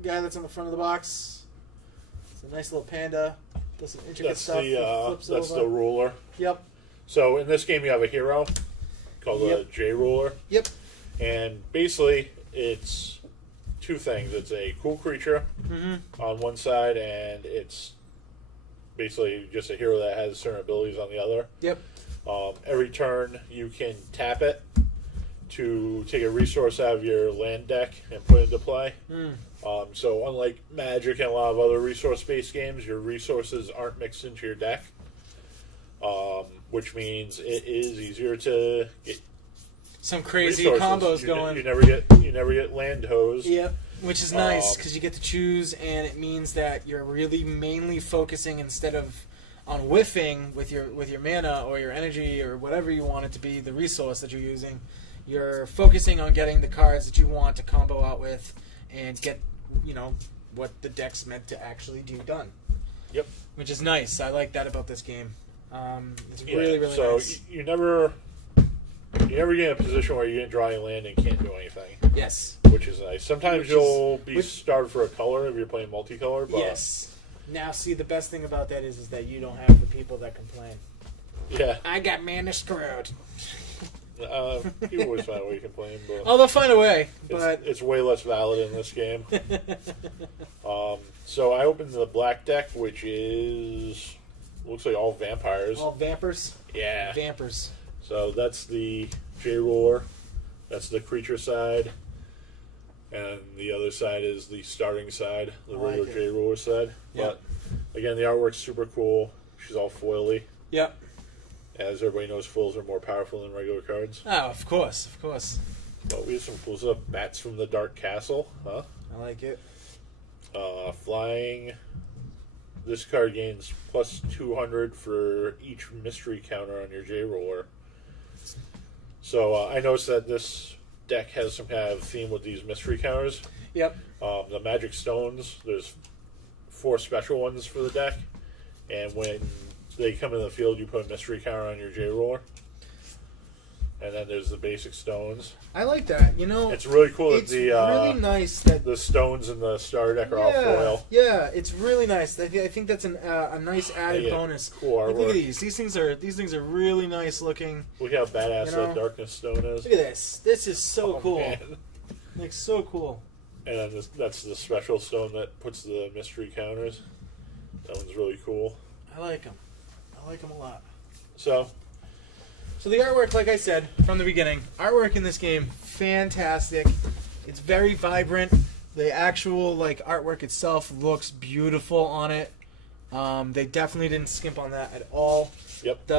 that's on the front of the box. It's a nice little panda. Does some intricate That's stuff. Flips that's over. the ruler. Yep. So in this game, you have a hero called the J ruler, Yep. and basically it's 2 things. It's a cool creature Mm-hmm. on one side, and it's basically just a hero that has certain abilities on the other. Yep. Every turn, you can tap it to take a resource out of your land deck and put it into play. Mm. So unlike Magic and a lot of other resource-based games, your resources aren't mixed into your deck, which means it is easier to get Some crazy resources. combos You going. You never get land hose. Yep. Which is nice because you get to choose, and it means that you're really mainly focusing instead of on whiffing with your mana or your energy or whatever you want it to be, the resource that you're using. You're focusing on getting the cards that you want to combo out with and get what the deck's meant to actually do done. Yep. Which is nice. I like that about this game. It's really, really so nice. you never get in a position where you can draw a land and can't do anything. Yes. Which is nice. Sometimes you'll be starved for a color if you're playing multicolor. But Yes. Now, see, the best thing about that is that you don't have the people that complain. Yeah. I got mana screwed. You always find a way to complain, but Oh, they'll find a way, but it's way less valid in this game. So I opened the black deck, which looks like all vampires. all vampers. Yeah. Vampers. So that's the J ruler. That's the creature side. And the other side is the starting side, the I like regular it. J ruler side. Yeah. But again, the artwork's super cool. She's all foily. Yep. As everybody knows, foils are more powerful than regular cards. Oh, of course, of course. But we have some cool stuff. Bats from the Dark Castle, huh? I like it. Flying this card gains plus 200 for each mystery counter on your J roller. So I noticed that this deck has some kind of theme with these mystery counters. Yep. The magic stones, there's 4 special ones for the deck, and when they come in the field, you put a mystery counter on your J roller. And then there's the basic stones. I like that. You know, it's really cool that it's really nice that the stones in the starter deck are all foil. Yeah, it's really nice. I think that's a nice added bonus. Cool artwork. Look at these. These things are really nice looking. Look how badass that darkness stone is. Look at this. This is so cool. Man. Like so cool. And then that's the special stone that puts the mystery counters. That one's really cool. I like them. I like them a lot. So the artwork, like I said from the beginning, artwork in this game, fantastic. It's very vibrant. The actual artwork itself looks beautiful on it. They definitely didn't skimp on that at all. Yep, they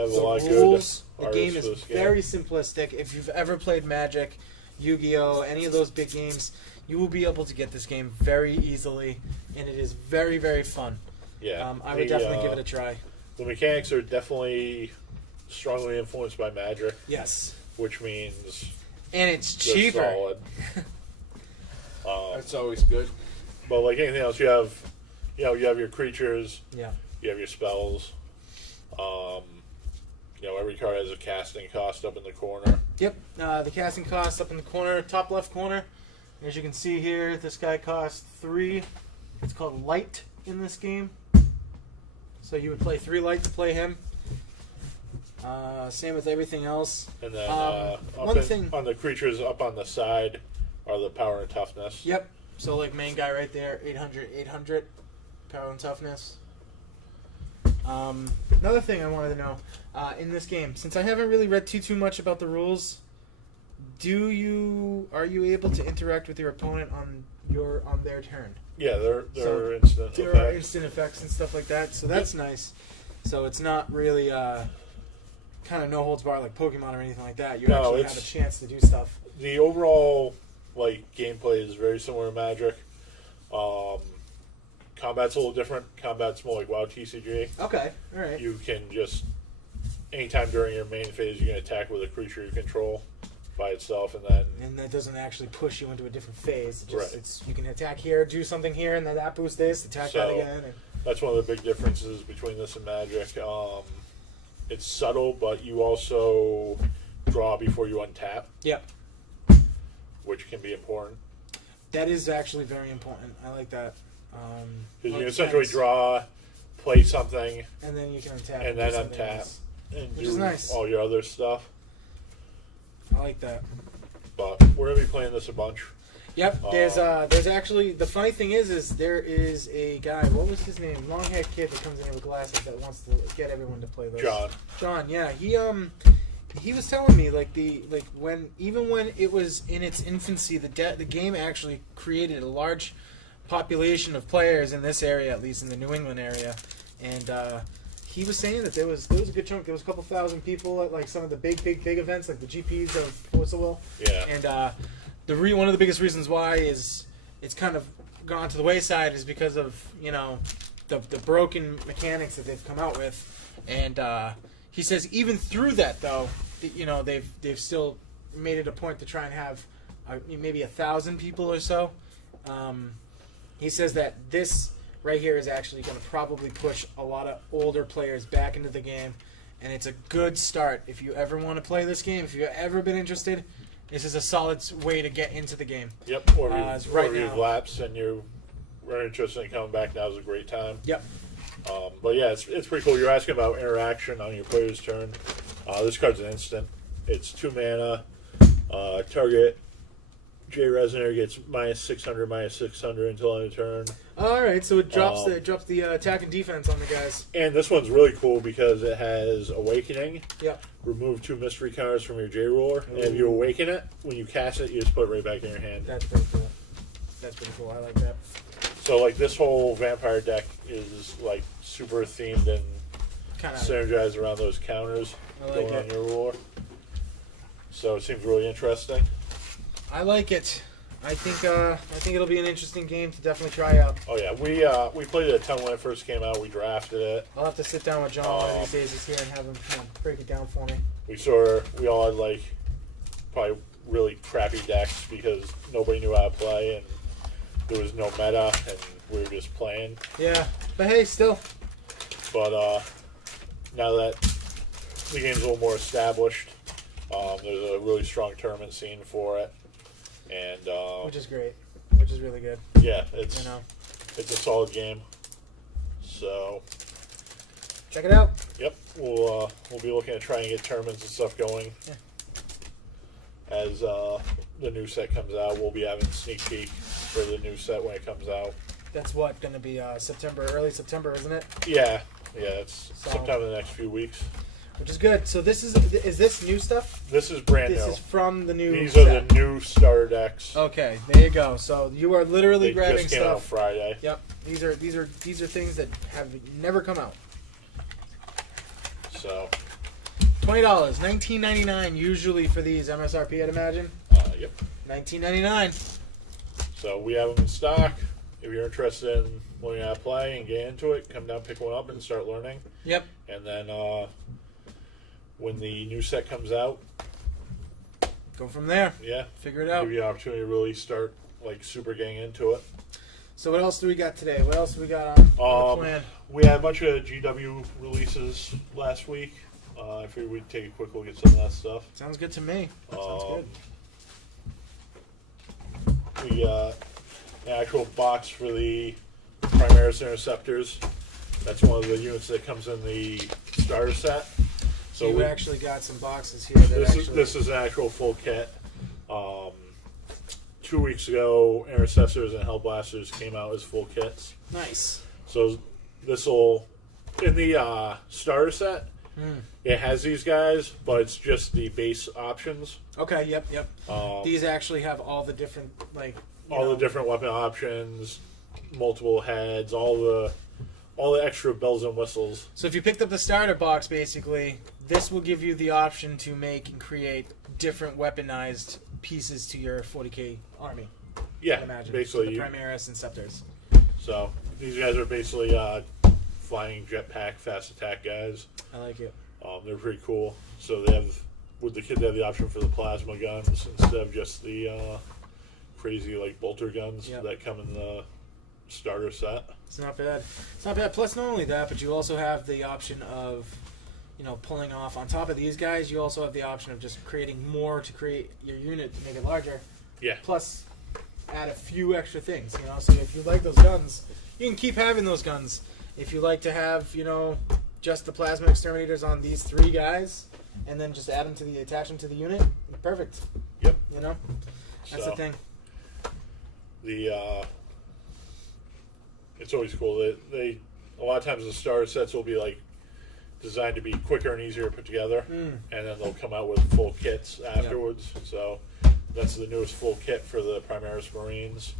have a lot of rules, good the game is very simplistic. If you've ever played Magic, Yu-Gi-Oh, any of those big games, you will be able to get this game very easily, and it is very, very fun. Yeah, I would definitely give it a try. The mechanics are definitely strongly influenced by Magic. Yes. Which means... And it's cheaper. Solid. That's always good. But like anything else, you have your creatures. Yeah. You have your spells. Every card has a casting cost up in the corner. Yep. The casting cost up in the corner, top left corner. As you can see here, this guy costs 3. It's called Light in this game. So you would play 3 Light to play him. Same with everything else. And then on the creatures up on the side are the power and toughness. Yep. So main guy right there, 800, power and toughness. Another thing I wanted to know in this game, since I haven't really read too much about the rules, are you able to interact with your opponent on their turn? Yeah, there are instant effects. There are instant effects and stuff like that, so that's nice. So it's not really kind of no holds barred like Pokemon or anything like that. You actually have a chance to do stuff. The overall gameplay is very similar to Magic. Combat's a little different. Combat's more like WoW TCG. Okay, all right. You can just anytime during your main phase, you can attack with a creature you control by itself, and that doesn't actually push you into a different phase. Right. You can attack here, do something here, and then that boosts this. Attack that again. That's one of the big differences between this and Magic. It's subtle, but you also draw before you untap. Yep. Which can be important. That is actually very important. I like that. Because you essentially draw, play something, and then you can untap. And then untap. And which is nice. All your other stuff. I like that. But we're going to be playing this a bunch. Yep. There's actually, the funny thing is there is a guy, what was his name? Long-haired kid that comes in here with glasses that wants to get everyone to play this. John, yeah. He was telling me when it was in its infancy, the game actually created a large population of players in this area, at least in the New England area, and he was saying that there was a good chunk. There was a couple thousand people at some of the big events, like the GPs of Whistlewill. Yeah. And one of the biggest reasons why is it's kind of gone to the wayside is because of the broken mechanics that they've come out with, and he says even through that though, they've still made it a point to try and have maybe 1,000 people or so. He says that this right here is actually going to probably push a lot of older players back into the game, and it's a good start. If you ever want to play this game, if you've ever been interested, this is a solid way to get into the game. Yep, or you've lapsed and you're interested in coming back, now's a great time. Yep. But yeah, it's pretty cool. You're asking about interaction on your player's turn. This card's an instant. It's 2 mana. Target J Resonator gets -600 until end of turn. All right, so it drops the attack and defense on the guys. And this one's really cool because it has Awakening. Yep. Remove 2 mystery counters from your J roller, and if you awaken it, when you cast it, you just put it right back in your hand. That's pretty cool. I like that. So this whole vampire deck is super themed and synergized around those counters going on your roller. So it seems really interesting. I like it. I think it'll be an interesting game to definitely try out. Oh yeah, we played it a ton when it first came out. We drafted it. I'll have to sit down with John one of these days this year and have him break it down for me. We all had like probably really crappy decks because nobody knew how to play and there was no meta and we were just playing. Yeah, but hey, still. But now that the game's a little more established, there's a really strong tournament scene for it, and which is great, which is really good. Yeah, it's a solid game. So check it out. Yep, we'll be looking at trying to get tournaments and stuff going. Yeah. As the new set comes out, we'll be having a sneak peek for the new set when it comes out. That's what going to be early September, isn't it? Yeah, it's sometime in the next few weeks. Which is good. So is this new stuff? This is brand new. This is from the new These set. are the new starter decks. Okay, there you go. So you are literally grabbing just came out stuff. Friday. Yep. These are things that have never come out. So $20, $19.99 usually for these MSRP, I'd imagine. Yep. $19.99. So we have them in stock. If you're interested in learning how to play and get into it, come down, pick one up, and start learning. Yep. And then when the new set comes out, go from there. Yeah. Figure it out. Give you an opportunity to really start like super getting into it. So what else do we got today? What else do we got on the plan? We had a bunch of GW releases last week. I figured we'd take a quick look at some of that stuff. Sounds good to me. Sounds good. We got an actual box for the Primaris Interceptors. That's one of the units that comes in the starter set. So you actually got some boxes here. This is an actual full kit. 2 weeks ago, Intercessors and Hellblasters came out as full kits. Nice. So this will, in the starter set, it has these guys, but it's just the base options. Okay. Yep. These actually have all the different the different weapon options, multiple heads, all the extra bells and whistles. So if you picked up the starter box, basically, this will give you the option to make and create different weaponized pieces to your 40k army. Yeah, I imagine. basically. The Primaris and Scepters. So these guys are basically flying jetpack, fast attack guys. I like it. They're pretty cool. So they have, with the kit, they have the option for the plasma guns instead of just the crazy bolter guns that come in the starter set. It's not bad. It's not bad. Plus, not only that, but you also have the option of, pulling off on top of these guys. You also have the option of just creating more to create your unit to make it larger. Yeah. Plus, add a few extra things. So if you like those guns, you can keep having those guns. If you like to have, just the plasma exterminators on these 3 guys, and then just add them attach them to the unit, perfect. Yep. That's the thing. It's always cool that a lot of times the starter sets will be designed to be quicker and easier to put together, and then they'll come out with full kits afterwards. Yep. So that's the newest full kit for the Primaris Marines.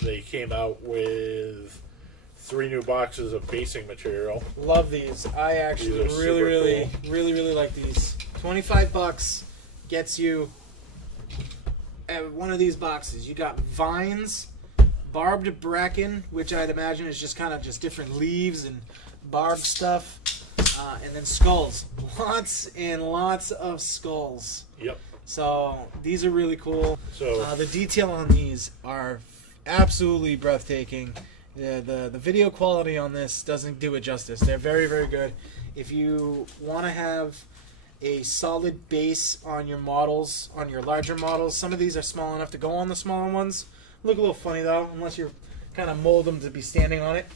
They came out with 3 new boxes of basing material. Love these. I actually really like these. $25 gets you one of these boxes. You got vines, barbed bracken, which I'd imagine is just kind of just different leaves and barbed stuff, and then skulls. Lots and lots of skulls. Yep. So these are really cool. So the detail on these are absolutely breathtaking. The video quality on this doesn't do it justice. They're very, very good. If you want to have a solid base on your models, on your larger models, some of these are small enough to go on the smaller ones. Look a little funny though, unless you're kind of mold them to be standing on it,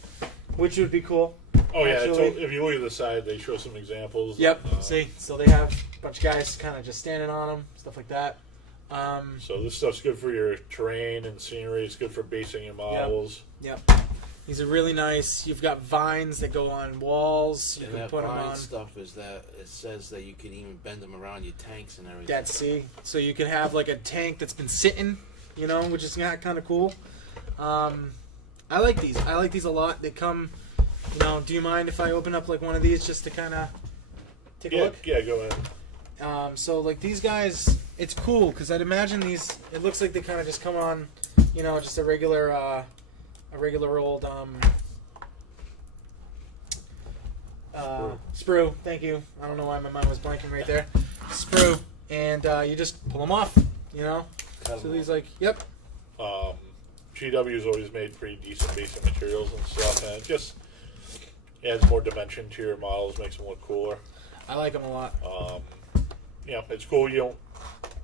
which would be cool. Oh yeah, if you look at the side, they show some examples. Yep. See, so they have a bunch of guys kind of just standing on them, stuff like that. So this stuff's good for your terrain and scenery. It's good for basing your models. Yep. These are really nice. You've got vines that go on walls. You can put them on. Stuff is that it says that you can even bend them around your tanks and everything. That's so you can have a tank that's been sitting, which is kind of cool. I like these. I like these a lot. They come. Do you mind if I open up one of these just to kind of take a look? Yeah, go ahead. So these guys, it's cool because I'd imagine these. It looks like they kind of just come on, you know, just a regular old sprue. Thank you. I don't know why my mind was blanking right there. Sprue, and you just pull them off. You know. So these like, yep. GW's always made pretty decent basic materials and stuff, and it just adds more dimension to your models, makes them look cooler. I like them a lot. You know, it's cool. You don't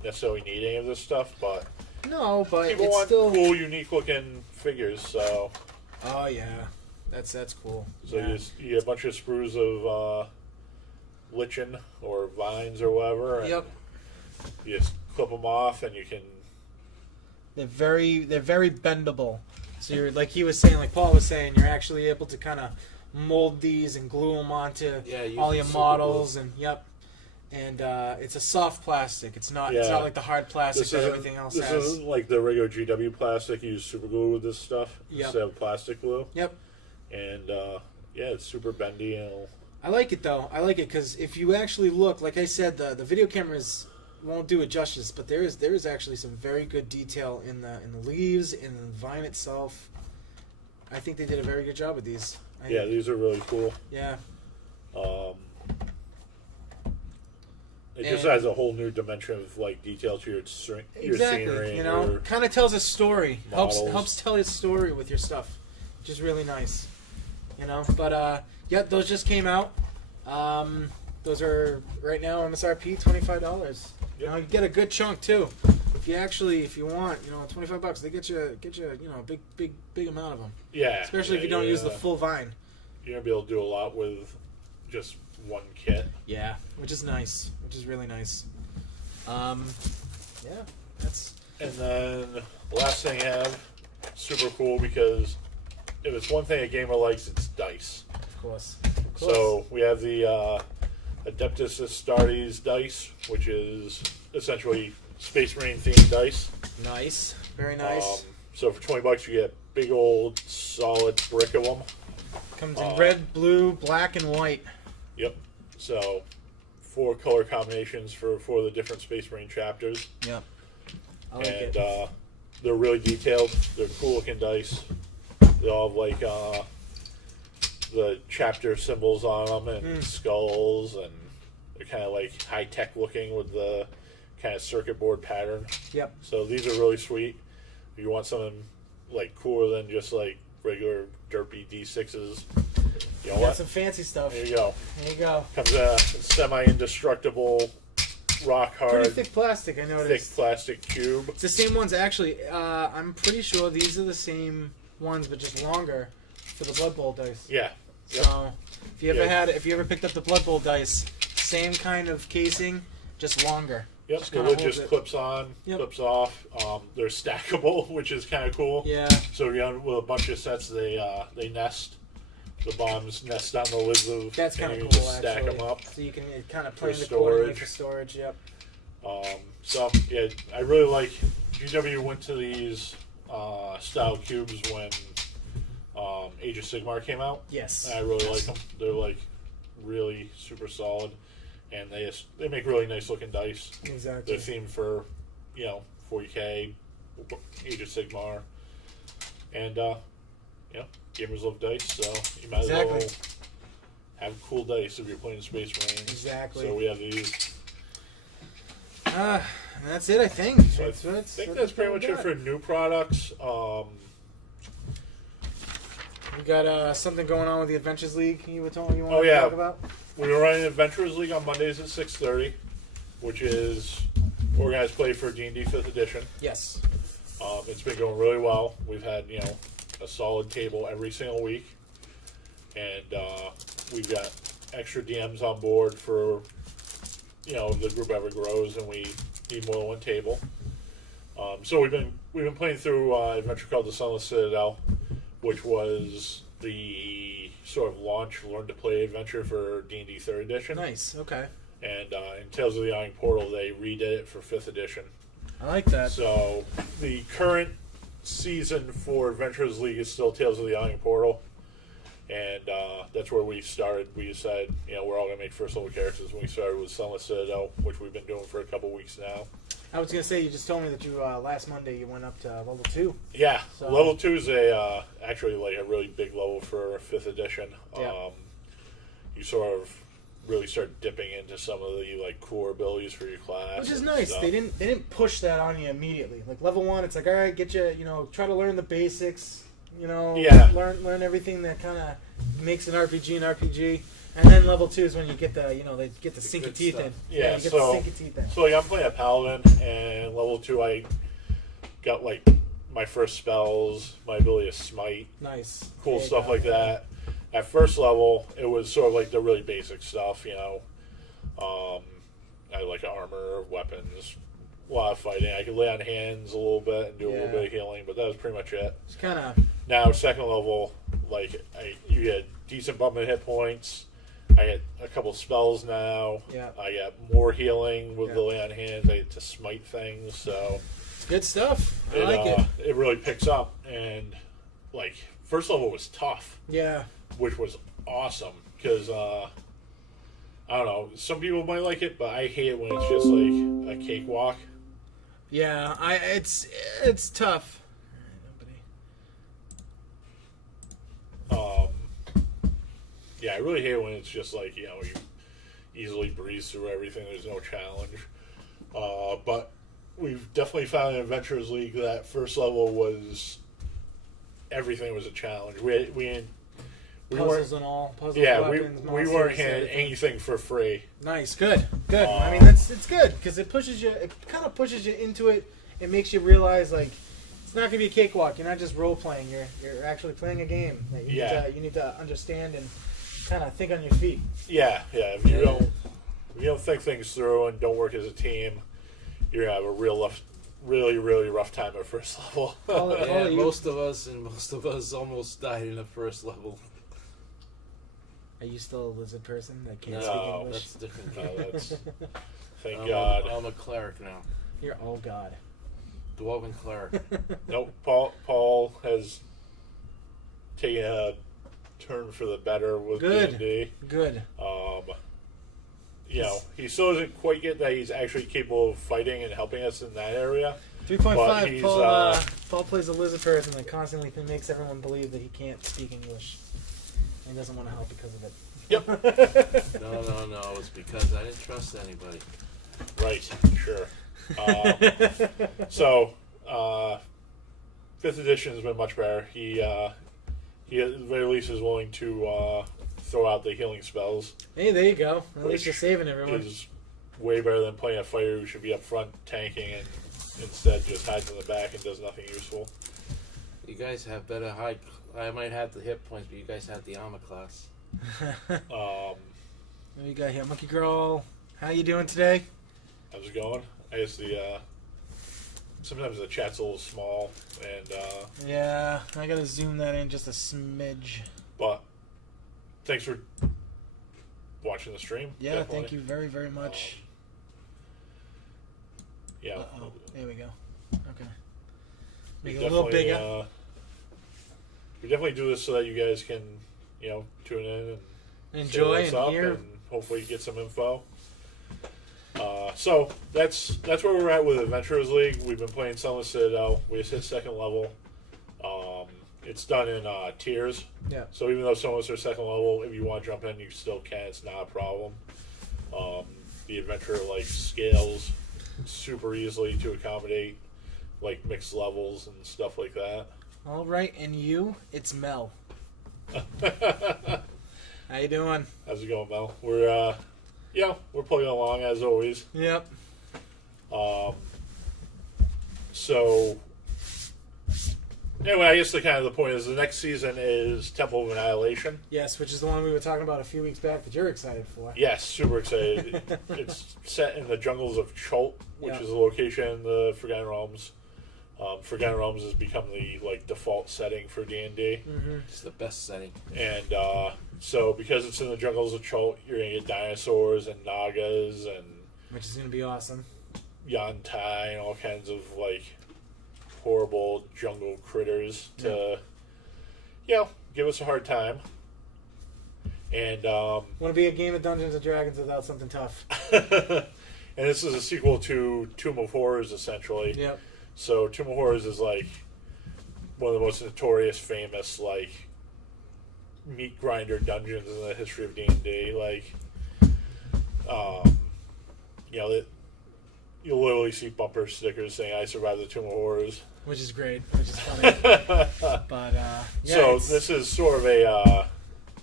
necessarily need any of this stuff, but No, but people it's want still cool, unique looking figures. So, oh yeah, that's cool. so Yeah. you get a bunch of sprues of lichen or vines or whatever, and Yep. you just clip them off, and you can. They're very bendable. So you're like he was saying, like Paul was saying, you're actually able to kind of mold these and glue them onto all your using models, super and yep. And it's a soft plastic. It's not Yeah. like the hard plastic that everything else this has. isn't like the regular GW plastic. You use super glue with this stuff Yep. instead of plastic glue. Yep. And yeah, it's super bendy and I like it though. I like it because if you actually look, like I said, the video cameras won't do it justice, but there is actually some very good detail in the leaves, in the vine itself. I think they did a very good job with these. yeah, these are really cool. Yeah. It just And- adds a whole new dimension of like detail to your Exactly. scenery. You and know, your kind of tells a story. models. Helps tell a story with your stuff, which is really nice. You know, but yeah, those just came out. Those are right now MSRP $25. You know, you get a good chunk too. If you want, you know, $25, they get you, you know, a big amount of them. Yeah, Especially if you don't use the full vine. You're gonna be able to do a lot with just one kit. Yeah, which is nice. Which is really nice. Yeah, that's And then the last thing I have, super cool because if it's one thing a gamer likes, it's dice. of course. So we have the Adeptus Astartes dice, which is essentially Space Marine themed dice. Nice, very nice. So for $20 you get big old solid brick of them. Comes in red, blue, black, and white. Yep. So 4 color combinations for the different Space Marine chapters. Yep. I like And it. they're really detailed. They're cool looking dice. They all have like the chapter symbols on them and skulls, and they're kind of like high tech looking with the kind of circuit board pattern. Yep. So these are really sweet. If you want something like cooler than just like regular derpy D6s, you know Got what? some fancy stuff. There you go. There you go. Comes a semi-indestructible, rock hard, Pretty thick plastic, I thick noticed. plastic cube. It's the same ones, actually. I'm pretty sure these are the same ones, but just longer for the Blood Bowl dice. Yeah. Yep. So, if you Yeah. if you ever picked up the Blood Bowl dice, same kind of casing, just longer. Yep, Just the kinda lid holds just it. clips on, Yep. clips off. They're stackable, which is kind of cool. Yeah. So you're on with a bunch of sets. They nest. The bombs nest on the lids of. That's and kind you of can cool, just stack actually. them up. So you can kind of plan For the accordingly storage. for storage. Yep. So yeah, I really like. GW went to these style cubes when Age of Sigmar came out. Yes. And I really like them. They're like really super solid, and they make really nice looking dice. Exactly. They're themed for, 40K, Age of Sigmar, and gamers love dice, so you might as well Exactly. have cool dice if you're playing Space Marines. Exactly. So we have these. And that's it, I think. So I think that's pretty much it for new products. We got something going on with the Adventures League. You want to yeah. talk about? We were running Adventurers League on Mondays at 6:30, which is organized play for D&D 5th edition. Yes. It's been going really well. We've had, a solid table every single week. And we've got extra DMs on board for, if the group ever grows and we need more than one table. So we've been playing through an adventure called the Sunless Citadel, which was the sort of launch learn to play adventure for D&D 3rd edition. Nice. Okay. And in Tales of the Iron Portal, they redid it for 5th edition. I like that. So the current season for Adventurers League is still Tales of the Iron Portal, and that's where we started. We decided, we're all going to make first level characters. And we started with Sunless Citadel, which we've been doing for a couple weeks now. I was gonna say you just told me that you last Monday you went up to level 2. Yeah, So- level 2 is actually like a really big level for 5th edition. Yeah. You sort of really start dipping into some of the like core abilities for your class, Which is and nice. stuff. They didn't push that on you immediately. Like level 1, it's like, all right, get you, try to learn the basics. Yeah. Learn everything that kind of makes an RPG an RPG. And then level 2 is when you get the, they get the sink your good teeth stuff. in. Yeah, you get so- the sink your teeth in. So like, I'm playing a paladin, and level 2 I got like my first spells, my ability to smite, Nice. cool There you stuff go. like that. At first level, it was sort of like the really basic stuff, I had like armor, weapons, a lot of fighting. I could lay on hands a little bit and do a little Yeah. bit of healing, but that was pretty much it. It's kind of, Now, second level, like you get decent bump in hit points. I get a couple spells now. Yeah. I got more healing with Yeah. the lay on hands. I get to smite things, so it's good stuff. I like it. it really picks up. And like first level was tough, Yeah. which was awesome because I don't know. Some people might like it, but I hate it when it's just like a cakewalk. Yeah, it's tough. Yeah, I really hate it when it's just like you easily breeze through everything. There's no challenge. But we've definitely found in Adventurers League that first level was everything was a challenge. We Puzzles weren't. and all. Puzzles, Yeah, weapons, we monsters, weren't handing everything. anything for free. Nice, good. I mean, Um, it's good because it pushes you. It kind of pushes you into it. It makes you realize like it's not gonna be a cakewalk. You're not just role playing. You're actually playing a game that you need to understand and kind of think on your feet. Yeah. If you don't think things through and don't work as a team, you're gonna have a really rough time at first level. Yeah, you- most of us almost died in the first level. Are you still a lizard person that can't No, speak English? That's different. No, that's thank I'm God. I'm a cleric now. You're oh god. Dwarven cleric. Nope. Paul has taken a turn for the better with Good. D&D. Good. He still doesn't quite get that he's actually capable of fighting and helping us in that area. 3.5. he's, Paul plays a lizard person that constantly makes everyone believe that he can't speak English and doesn't want to help because of it. Yep. No. It's because I didn't trust anybody. Right. Sure. So, 5th edition has been much better. He at the very least is willing to throw out the healing spells. Hey, there you go. At Which least you're saving everyone. Is way better than playing a fighter who should be up front tanking and instead just hides in the back and does nothing useful. You guys have better high. I might have the hit points, but you guys have the armor class. What do you got here, Monkey Girl? How you doing today? How's it going? I guess sometimes the chat's a little small, and Yeah, I gotta zoom that in just a smidge. but thanks for watching the stream. Yeah, definitely. thank you very, very much. Yeah, Uh-oh. There we go. Okay. we Make it a little definitely, bigger. we definitely do this so that you guys can, tune in and Enjoy see what's and up hear. and hopefully get some info. So that's where we're at with Adventurers League. We've been playing Sunless Citadel. We just hit second level. It's done in tiers. Yeah. So even though some of us are second level, if you want to jump in, you still can. It's not a problem. The adventure scales super easily to accommodate mixed levels and stuff like that. All right, and you, it's Mel. How you doing? How's it going, Mel? We're plugging along as always. Yep. So anyway, I guess the point is the next season is Temple of Annihilation. Yes, which is the one we were talking about a few weeks back that you're excited for. Yes, super excited. It's set in the jungles of Chult, which is a location in the Forgotten Realms. Forgotten Realms has become the default setting for D&D. Mm-hmm. It's the best setting. And so because it's in the jungles of Chult, you're going to get dinosaurs and Nagas and Which is going to be awesome. Yantai and all kinds of horrible jungle critters to give us a hard time. And Want to be a game of Dungeons and Dragons without something tough. And this is a sequel to Tomb of Horrors, essentially. Yep. So Tomb of Horrors is like one of the most notorious, famous like meat grinder dungeons in the history of D&D. Like, you know, you'll literally see bumper stickers saying "I survived the Tomb of Horrors," which is great, which is funny. But yeah, so this is sort of a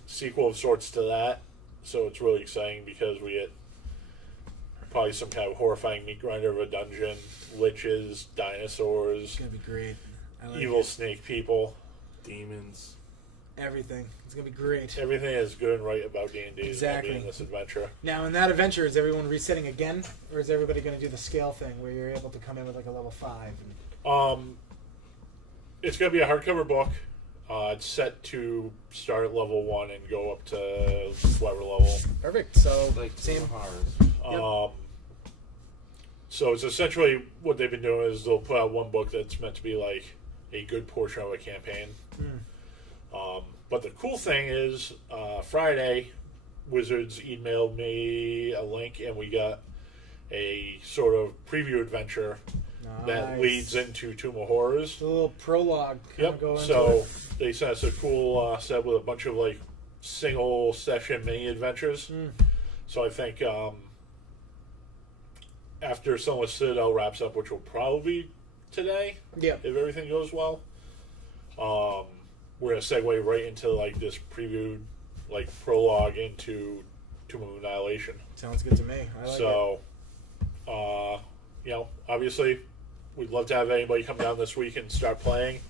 sequel of sorts to that. So it's really exciting because we get probably some kind of horrifying meat grinder of a dungeon, liches, dinosaurs. It's gonna be great. I like Evil it. snake people, demons. Everything. It's gonna be great. everything is good and right about D&D is going to Exactly. be in this adventure. Now, in that adventure, is everyone resetting again, or is everybody going to do the scale thing where you're able to come in with like a level 5? It's going to be a hardcover book. It's set to start at level 1 and go up to whatever level. Perfect. So Like same. Tomb of Horrors. So it's essentially what they've been doing is they'll put out one book that's meant to be like a good portion of a campaign. But the cool thing is, Friday, Wizards emailed me a link, and we got a sort of preview adventure that Nice. leads into Tomb of Horrors. A little prologue. Kind of go into So it. they sent us a cool set with a bunch of like single session mini adventures. So I think after Sunless Citadel wraps up, which will probably be today, Yeah. if everything goes well, we're gonna segue right into like this preview, like prologue into Tomb of Annihilation. Sounds good to me. I like it. So, you know, obviously, we'd love to have anybody come down this week and start playing.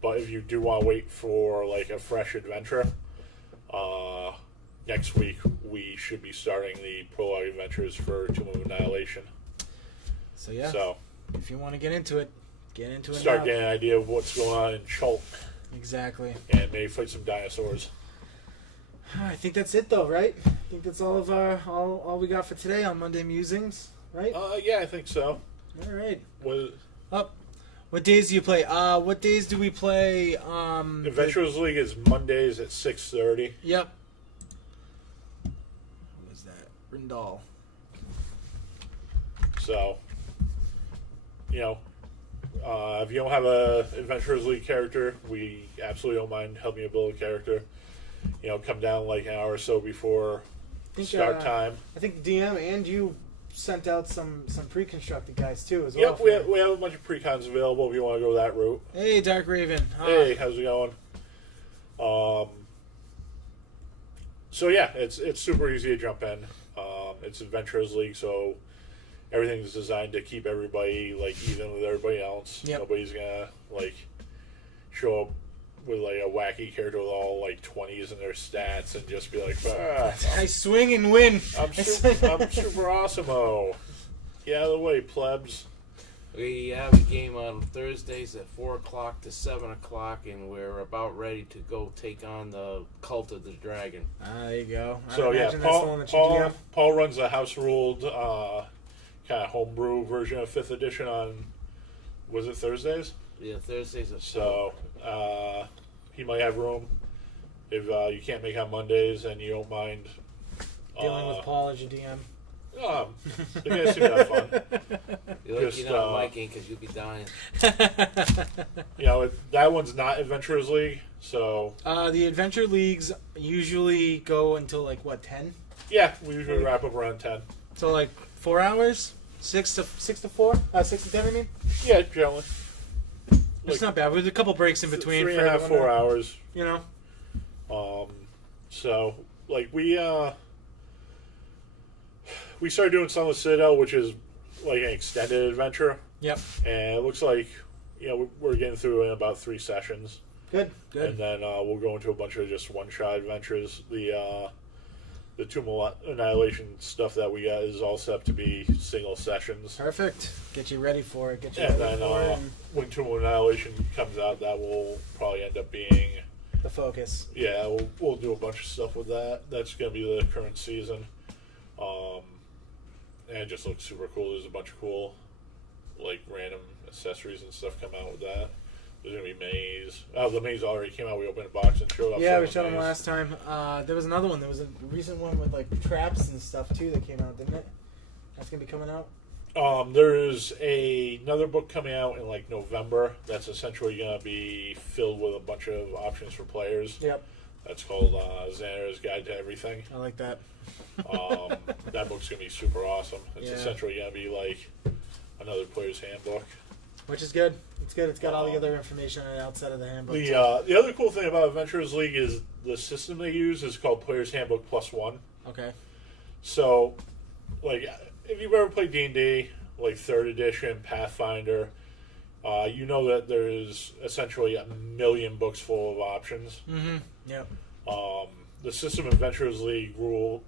But if you do want to wait for like a fresh adventure, next week we should be starting the prologue adventures for Tomb of Annihilation. So yeah, So if you want to get into it start now. getting an idea of what's going on in Chult Exactly. and maybe fight some dinosaurs. I think that's it, though, right? I think that's all of our all we got for today on Monday Musings, right? Yeah, I think so. All right. What days do you play? What days do we play? Adventurers League is Mondays at 6:30. Yep. Who was that? Rindal. So, you know, if you don't have a Adventurers League character, we absolutely don't mind helping you build a character. You know, come down like an hour or so before start time. I think DM and you sent out some pre-constructed guys too as well. Yep, we have a bunch of pre-cons available if you want to go that route. Hey, Dark Raven. Hey, how's it going? So yeah, it's super easy to jump in. It's Adventurers League, so everything's designed to keep everybody like even with everybody else. Yep. Nobody's gonna like show up with like a wacky character with all like 20s in their stats and just be like, I swing and win. I'm super awesome-o. Get out of the way, plebs. We have a game on Thursdays at 4 o'clock to 7 o'clock, and we're about ready to go take on the Cult of the Dragon. There you go. So yeah, imagine that's the one that you GM. Paul runs a house-ruled kind of homebrew version of 5th edition on, was it Thursdays? Yeah, Thursdays at 4. So he might have room if you can't make on Mondays and you don't mind Dealing with Paul as your DM. You guys seem to have fun. You're just, lucky not Viking because you'll be dying. You know, that one's not Adventurers League, so The Adventure Leagues usually go until like what, 10? yeah, we usually wrap up around 10. So like 4 hours, 6 to 4, 6 to 10. I mean, Yeah, generally. it's not bad. With a couple breaks in between. 3.5, 4 hours. You know. So like we started doing Sunless Citadel, which is like an extended adventure, Yep. and it looks like we're getting through in about 3 sessions, Good. and then we'll go into a bunch of just one-shot adventures. The Tomb of Annihilation stuff that we got is all set up to be single sessions. Perfect. Get you ready for it. And then when Tomb of Annihilation comes out, that will probably end up being the focus. Yeah, we'll do a bunch of stuff with that. That's going to be the current season. And it just looks super cool. There's a bunch of cool, like, random accessories and stuff come out with that. There's going to be maze. Oh, the maze already came out. We opened a box and showed up. Yeah, we showed them last time. There was another one. There was a recent one with, like, traps and stuff, too, that came out, didn't it? That's gonna be coming out. There's another book coming out in like November that's essentially going to be filled with a bunch of options for players. Yep. That's called Xander's Guide to Everything. I like that. That book's going to be super awesome. It's Yeah. essentially going to be like another player's handbook. Which is good. It's good. It's got all the other information outside of the handbook. The other cool thing about Adventurers League is the system they use is called Player's Handbook +1. Okay. So, like, if you've ever played D&D, like 3rd edition, Pathfinder, you know that there's essentially 1 million books full of options. Mm-hmm. Yep. The system Adventurers League rule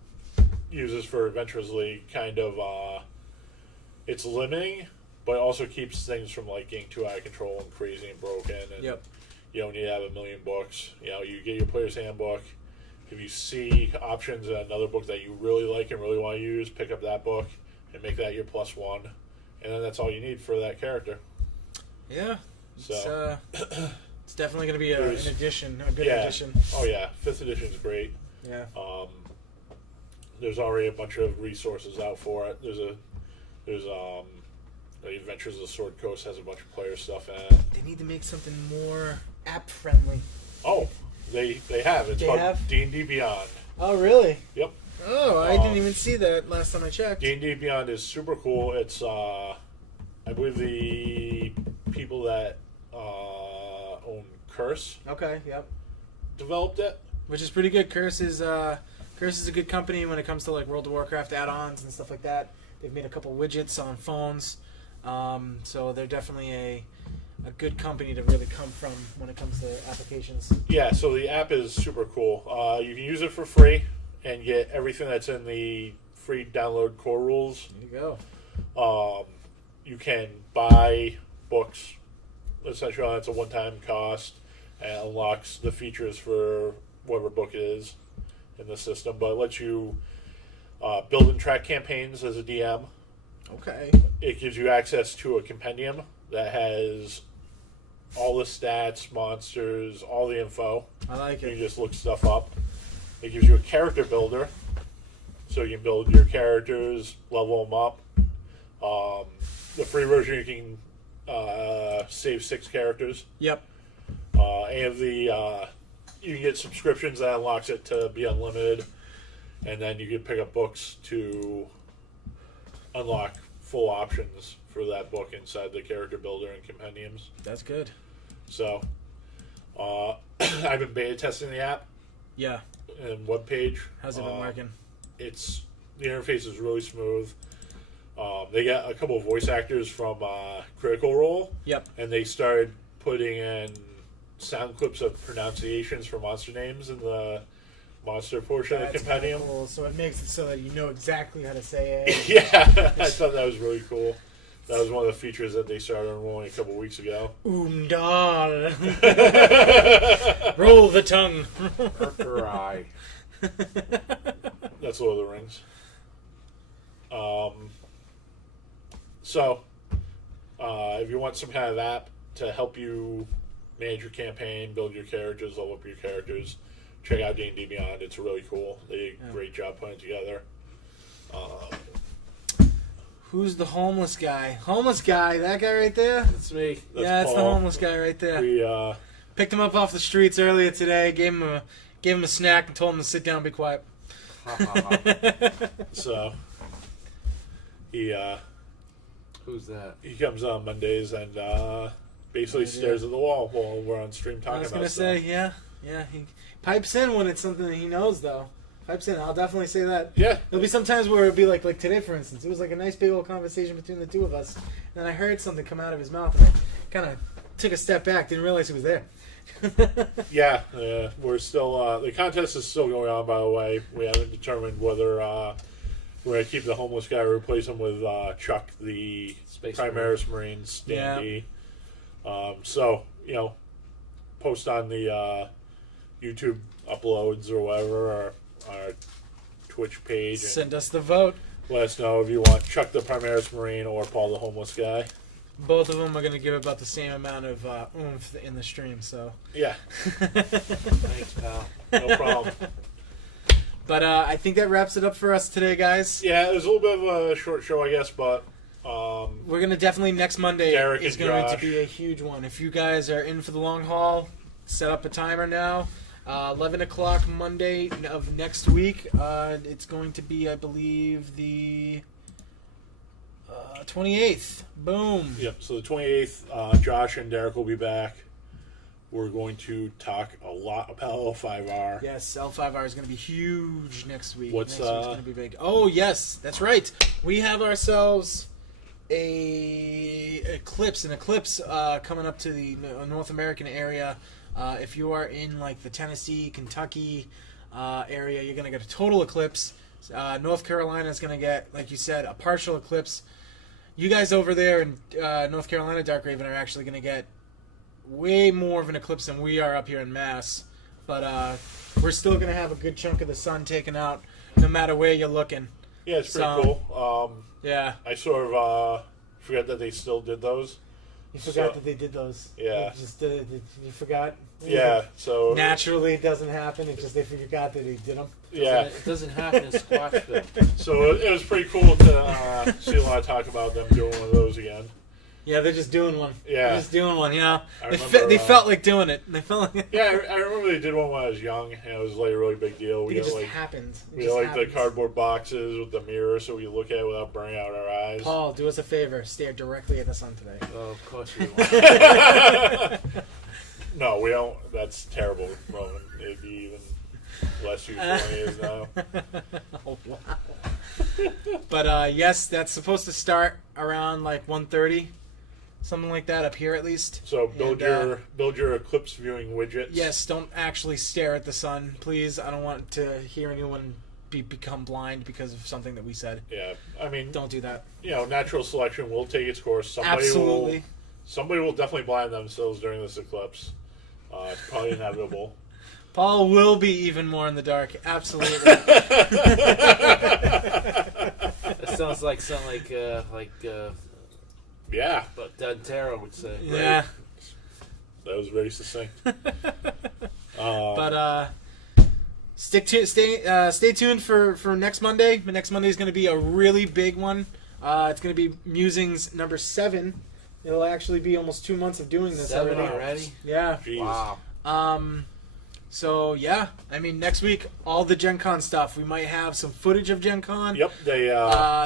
uses for Adventurers League kind of it's limiting, but it also keeps things from like getting too out of control and crazy and broken. And Yep. you don't need to have 1 million books. You know, you get your player's handbook. If you see options in another book that you really like and really want to use, pick up that book and make that your +1, and then that's all you need for that character. Yeah. So It's definitely going to be an addition, a good addition. Oh yeah, 5th edition is great. Yeah. There's already a bunch of resources out for it. There's the Adventures of the Sword Coast has a bunch of player stuff in it. They need to make something more app friendly. Oh, they have. It's called D&D Beyond. Oh really? Yep. Oh, I didn't even see that last time I checked. D&D Beyond is super cool. It's I believe the people that own Curse Okay. Yep. developed it. Which is pretty good. Curse is a good company when it comes to like World of Warcraft add-ons and stuff like that. They've made a couple widgets on phones, so they're definitely a good company to really come from when it comes to applications. Yeah, so the app is super cool. You can use it for free and get everything that's in the free download core rules. There you go. You can buy books. Essentially, that's a one-time cost and unlocks the features for whatever book it is in the system. But it lets you build and track campaigns as a DM. Okay. It gives you access to a compendium that has all the stats, monsters, all the info. I like You it. can just look stuff up. It gives you a character builder, so you can build your characters, level them up. The free version, you can save 6 characters. Yep. And you can get subscriptions that unlocks it to be unlimited, and then you can pick up books to unlock full options for that book inside the character builder and compendiums. That's good. So, I've been beta testing the app Yeah. and webpage. How's it been working? The interface is really smooth. They got a couple of voice actors from Critical Role. Yep. And they started putting in sound clips of pronunciations for monster names in the monster portion of the That's compendium. kinda cool. So it makes it so that you know exactly how to say it. Yeah, I thought that was really cool. That was one of the features that they started enrolling a couple weeks ago. Umdal. Roll the tongue. Eye. That's Lord of the Rings. So, if you want some kind of app to help you manage your campaign, build your characters, level up your characters, check out D&D Beyond. It's really cool. They did a great job putting it together. Who's the homeless guy? Homeless guy, that guy right there? That's me. That's the Paul. homeless guy right there. We, Picked him up off the streets earlier today, gave him a snack and told him to sit down and be quiet. so, he Who's that? comes on Mondays and basically stares at the wall while we're on stream talking I was about going to stuff. say, yeah, he pipes in when it's something that he knows, though. Pipes in, I'll definitely say that. Yeah. There'll be some times where it'll be like today, for instance. It was like a nice big old conversation between the two of us, and I heard something come out of his mouth, and I kind of took a step back, didn't realize he was there. Yeah, we're still. The contest is still going on, by the way. We haven't determined whether we're going to keep the homeless guy or replace him with Chuck, the Space Primaris Marine standee. So, post on the YouTube uploads or whatever, or our Twitch page. And Send us the vote. let us know if you want Chuck, the Primaris Marine, or Paul, the homeless guy. Both of them are going to give about the same amount of oomph in the stream, so. Yeah, Thanks, pal. no problem. But I think that wraps it up for us today, guys. Yeah, it was a little bit of a short show, I guess, but We're going to definitely, next Monday Derek is and going to Josh. be a huge one. If you guys are in for the long haul, set up a timer now. 11 o'clock Monday of next week. It's going to be, I believe, the 28th. Boom. Yep. So the 28th, Josh and Derek will be back. We're going to talk a lot about L5R. Yes, L5R is going to be huge next week. What's, next week's going to be big. Oh, yes, that's right. We have ourselves an eclipse coming up to the North American area. If you are in like the Tennessee, Kentucky area, you're going to get a total eclipse. North Carolina is going to get, like you said, a partial eclipse. You guys over there in North Carolina, Dark Raven, are actually going to get way more of an eclipse than we are up here in Mass. But we're still going to have a good chunk of the sun taken out no matter where you're looking. Yeah, it's pretty cool. Yeah. I sort of forgot that they still did those. You forgot that they did those. Yeah. You forgot? Yeah, so... Naturally, it doesn't happen. It's just they forgot that they did them. Yeah. It doesn't happen in Squashville. So it was pretty cool to see a lot of talk about them doing one of those again. Yeah, they're just doing one. Yeah. They're just doing one, you know. I They, remember, they felt like doing it. They felt like... Yeah, I remember they did one when I was young, and it was like a really big deal. It got just like happened. It we just had like happens. the cardboard boxes with the mirror, so we could look at it without burning out our eyes. Paul, do us a favor. Stare directly at the sun today. Oh, of course we won't. No, we don't. That's terrible, Roman. It'd be even less useful than it is now. Oh, wow. But yes, that's supposed to start around like 1:30, something like that up here at least. So build your eclipse viewing widgets. Yes, don't actually stare at the sun, please. I don't want to hear anyone become blind because of something that we said. Yeah, I mean, Don't do that. you know, natural selection will take its course. Absolutely. Somebody will definitely blind themselves during this eclipse. It's probably inevitable. Paul will be even more in the dark. Absolutely. That sounds like Yeah, but Dantero would say. Yeah. that was very succinct. But stay tuned for next Monday. Next Monday is going to be a really big one. It's going to be Musings number 7. It'll actually be almost 2 months of doing this 7 already? Yeah. Jeez. Wow. So yeah, I mean next week all the Gen Con stuff. We might have some footage of Gen Con. Yep, they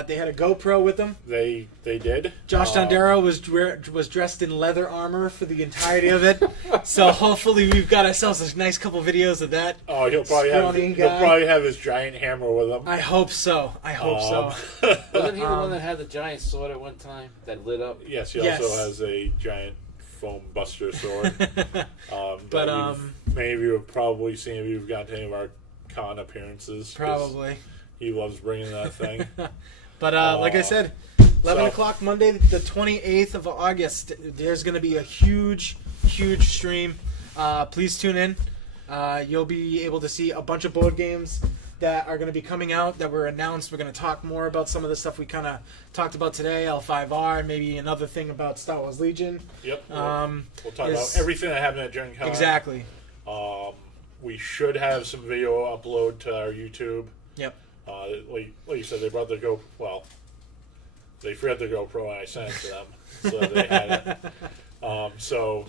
They had a GoPro with them. they did. Josh Dondero was dressed in leather armor for the entirety of it. So hopefully we've got ourselves a nice couple videos of that. Oh, he'll probably have his giant hammer with him. I hope so. Wasn't he the one that had the giant sword at one time that lit up? Yes, he Yes. also has a giant foam buster sword. But many of you have probably seen if you've gone to any of our con appearances. 'Cause probably. he loves bringing that thing. But like I said, 11 So- o'clock Monday, the 28th of August. There's going to be a huge stream. Please tune in. You'll be able to see a bunch of board games that are going to be coming out that were announced. We're going to talk more about some of the stuff we kind of talked about today, L5R, and maybe another thing about Star Wars Legion. Yep. We'll talk is- about everything that happened at Gen Con. Exactly. We should have some video upload to our YouTube. Yep. Like you said, they brought the they forgot the GoPro and I sent it to them, so they had it. So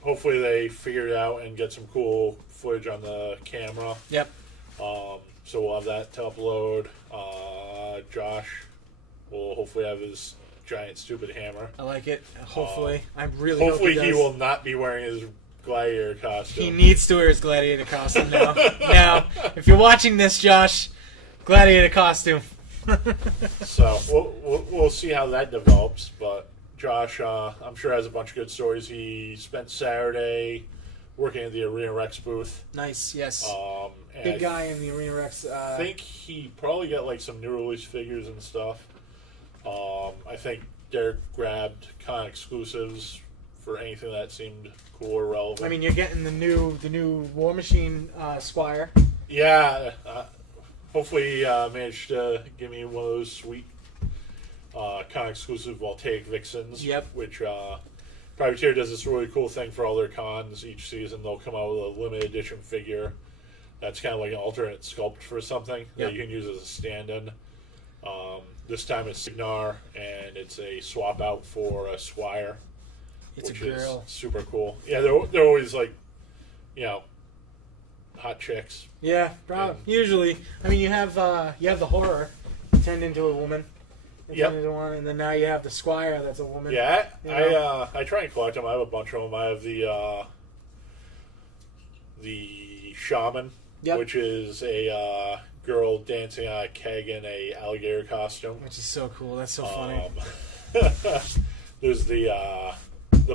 hopefully they figure it out and get some cool footage on the camera. Yep. So we'll have that to upload. Josh will hopefully have his giant stupid hammer. I like it. Hopefully. I really Hopefully hope he does. will not be wearing his gladiator costume. He needs to wear his gladiator costume now. Now, if you're watching this, Josh, gladiator costume. So we'll see how that develops. But Josh, I'm sure has a bunch of good stories. He spent Saturday working at the Arena Rex booth. Nice, yes. And Big guy in the Arena Rex. I think he probably got like some new release figures and stuff. I think Derek grabbed con exclusives for anything that seemed cool or relevant. I mean, you're getting the new War Machine Squire. Yeah. Hopefully he managed to give me one of those sweet con exclusive Voltaic Vixens. Yep. Which Privateer does this really cool thing for all their cons each season. They'll come out with a limited edition figure That's kind of like an alternate sculpt for something Yep. that you can use as a stand-in. This time it's Signar, and it's a swap out for a Swire, It's which a girl. is super cool. Yeah, they're always like, hot chicks. Yeah, probably. And- Usually, I mean, you have the horror turned into a woman. It Yep. turned into one, and then now you have the squire that's a woman. Yeah, You know? I try and collect them. I have a bunch of them. I have the shaman, Yep. which is a girl dancing on a keg in a alligator costume. Which is so cool. That's so funny. There's the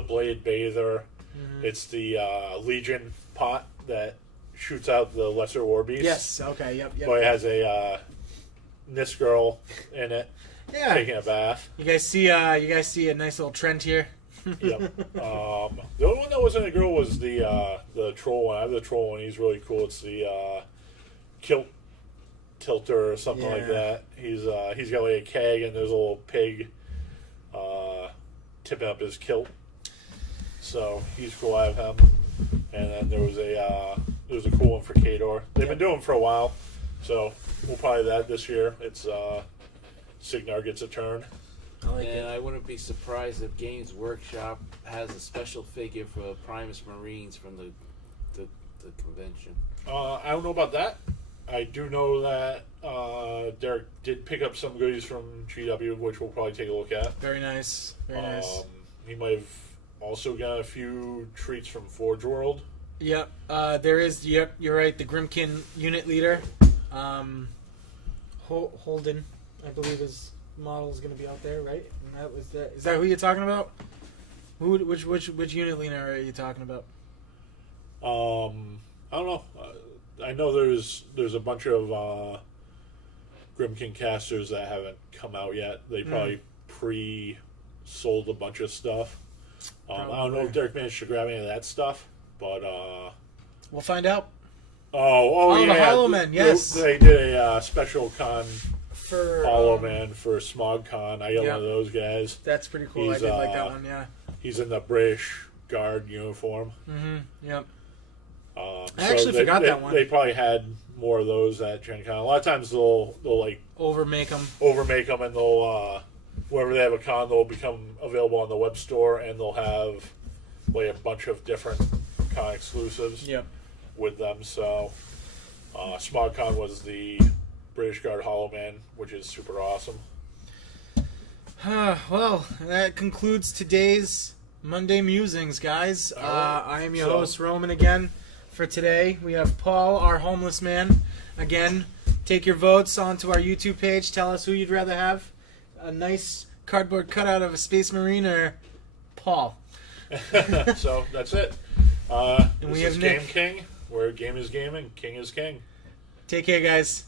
blade bather. Mhm. It's the legion pot that shoots out the lesser war beast. Yes. Okay. Yep. But it Yep. has a Nis girl in it Yeah. taking a bath. You guys see a nice little trend here. Yep. The only one that wasn't a girl was the troll one. I have the troll one. He's really cool. It's the kilt tilter or something like Yeah. that. He's got like a keg and there's a little pig tipping up his kilt. So he's cool. I have him. And then there was a cool one for Kador. They've been doing them for a while, so we'll probably do that this year. It's Signar gets a turn. I like And it. I wouldn't be surprised if Games Workshop has a special figure for Primus Marines from the convention. I don't know about that. I do know that Derek did pick up some goodies from GW, which we'll probably take a look at. Very nice. Very nice. He might have also got a few treats from Forge World. Yep. There is. Yep. You're right. The Grimkin unit leader, Holden, I believe his model is going to be out there, right? And that was that. Is that who you're talking about? Which unit leader are you talking about? I don't know. I know there's a bunch of Grimkin casters that haven't come out yet. They probably pre-sold a bunch of stuff. I don't know if Derek managed to grab any of that stuff, but We'll find out. oh the yeah, Hollow Man, yes. they did a special con For Hollow Man for Smog Con. I got yeah. one of those guys. That's pretty cool. I He's, did like that one. Yeah. He's in the British Guard uniform. Mm-hmm. Yep. I actually forgot that one. They probably had more of those at Gen Con. A lot of times they'll like Overmake them. overmake them, and they'll whenever they have a con, they'll become available on the web store, and they'll have like a bunch of different con exclusives Yep. with them. So SmogCon was the British Guard Hollow Man, which is super awesome. Well, that concludes today's Monday Musings, guys. I am your host, Roman, again. For today, we have Paul, our homeless man. Again, take your votes onto our YouTube page. Tell us who you'd rather have. A nice cardboard cutout of a Space Marine or Paul. So that's it. And This we is have Game Nick. King, where game is game and king is king. Take care, guys.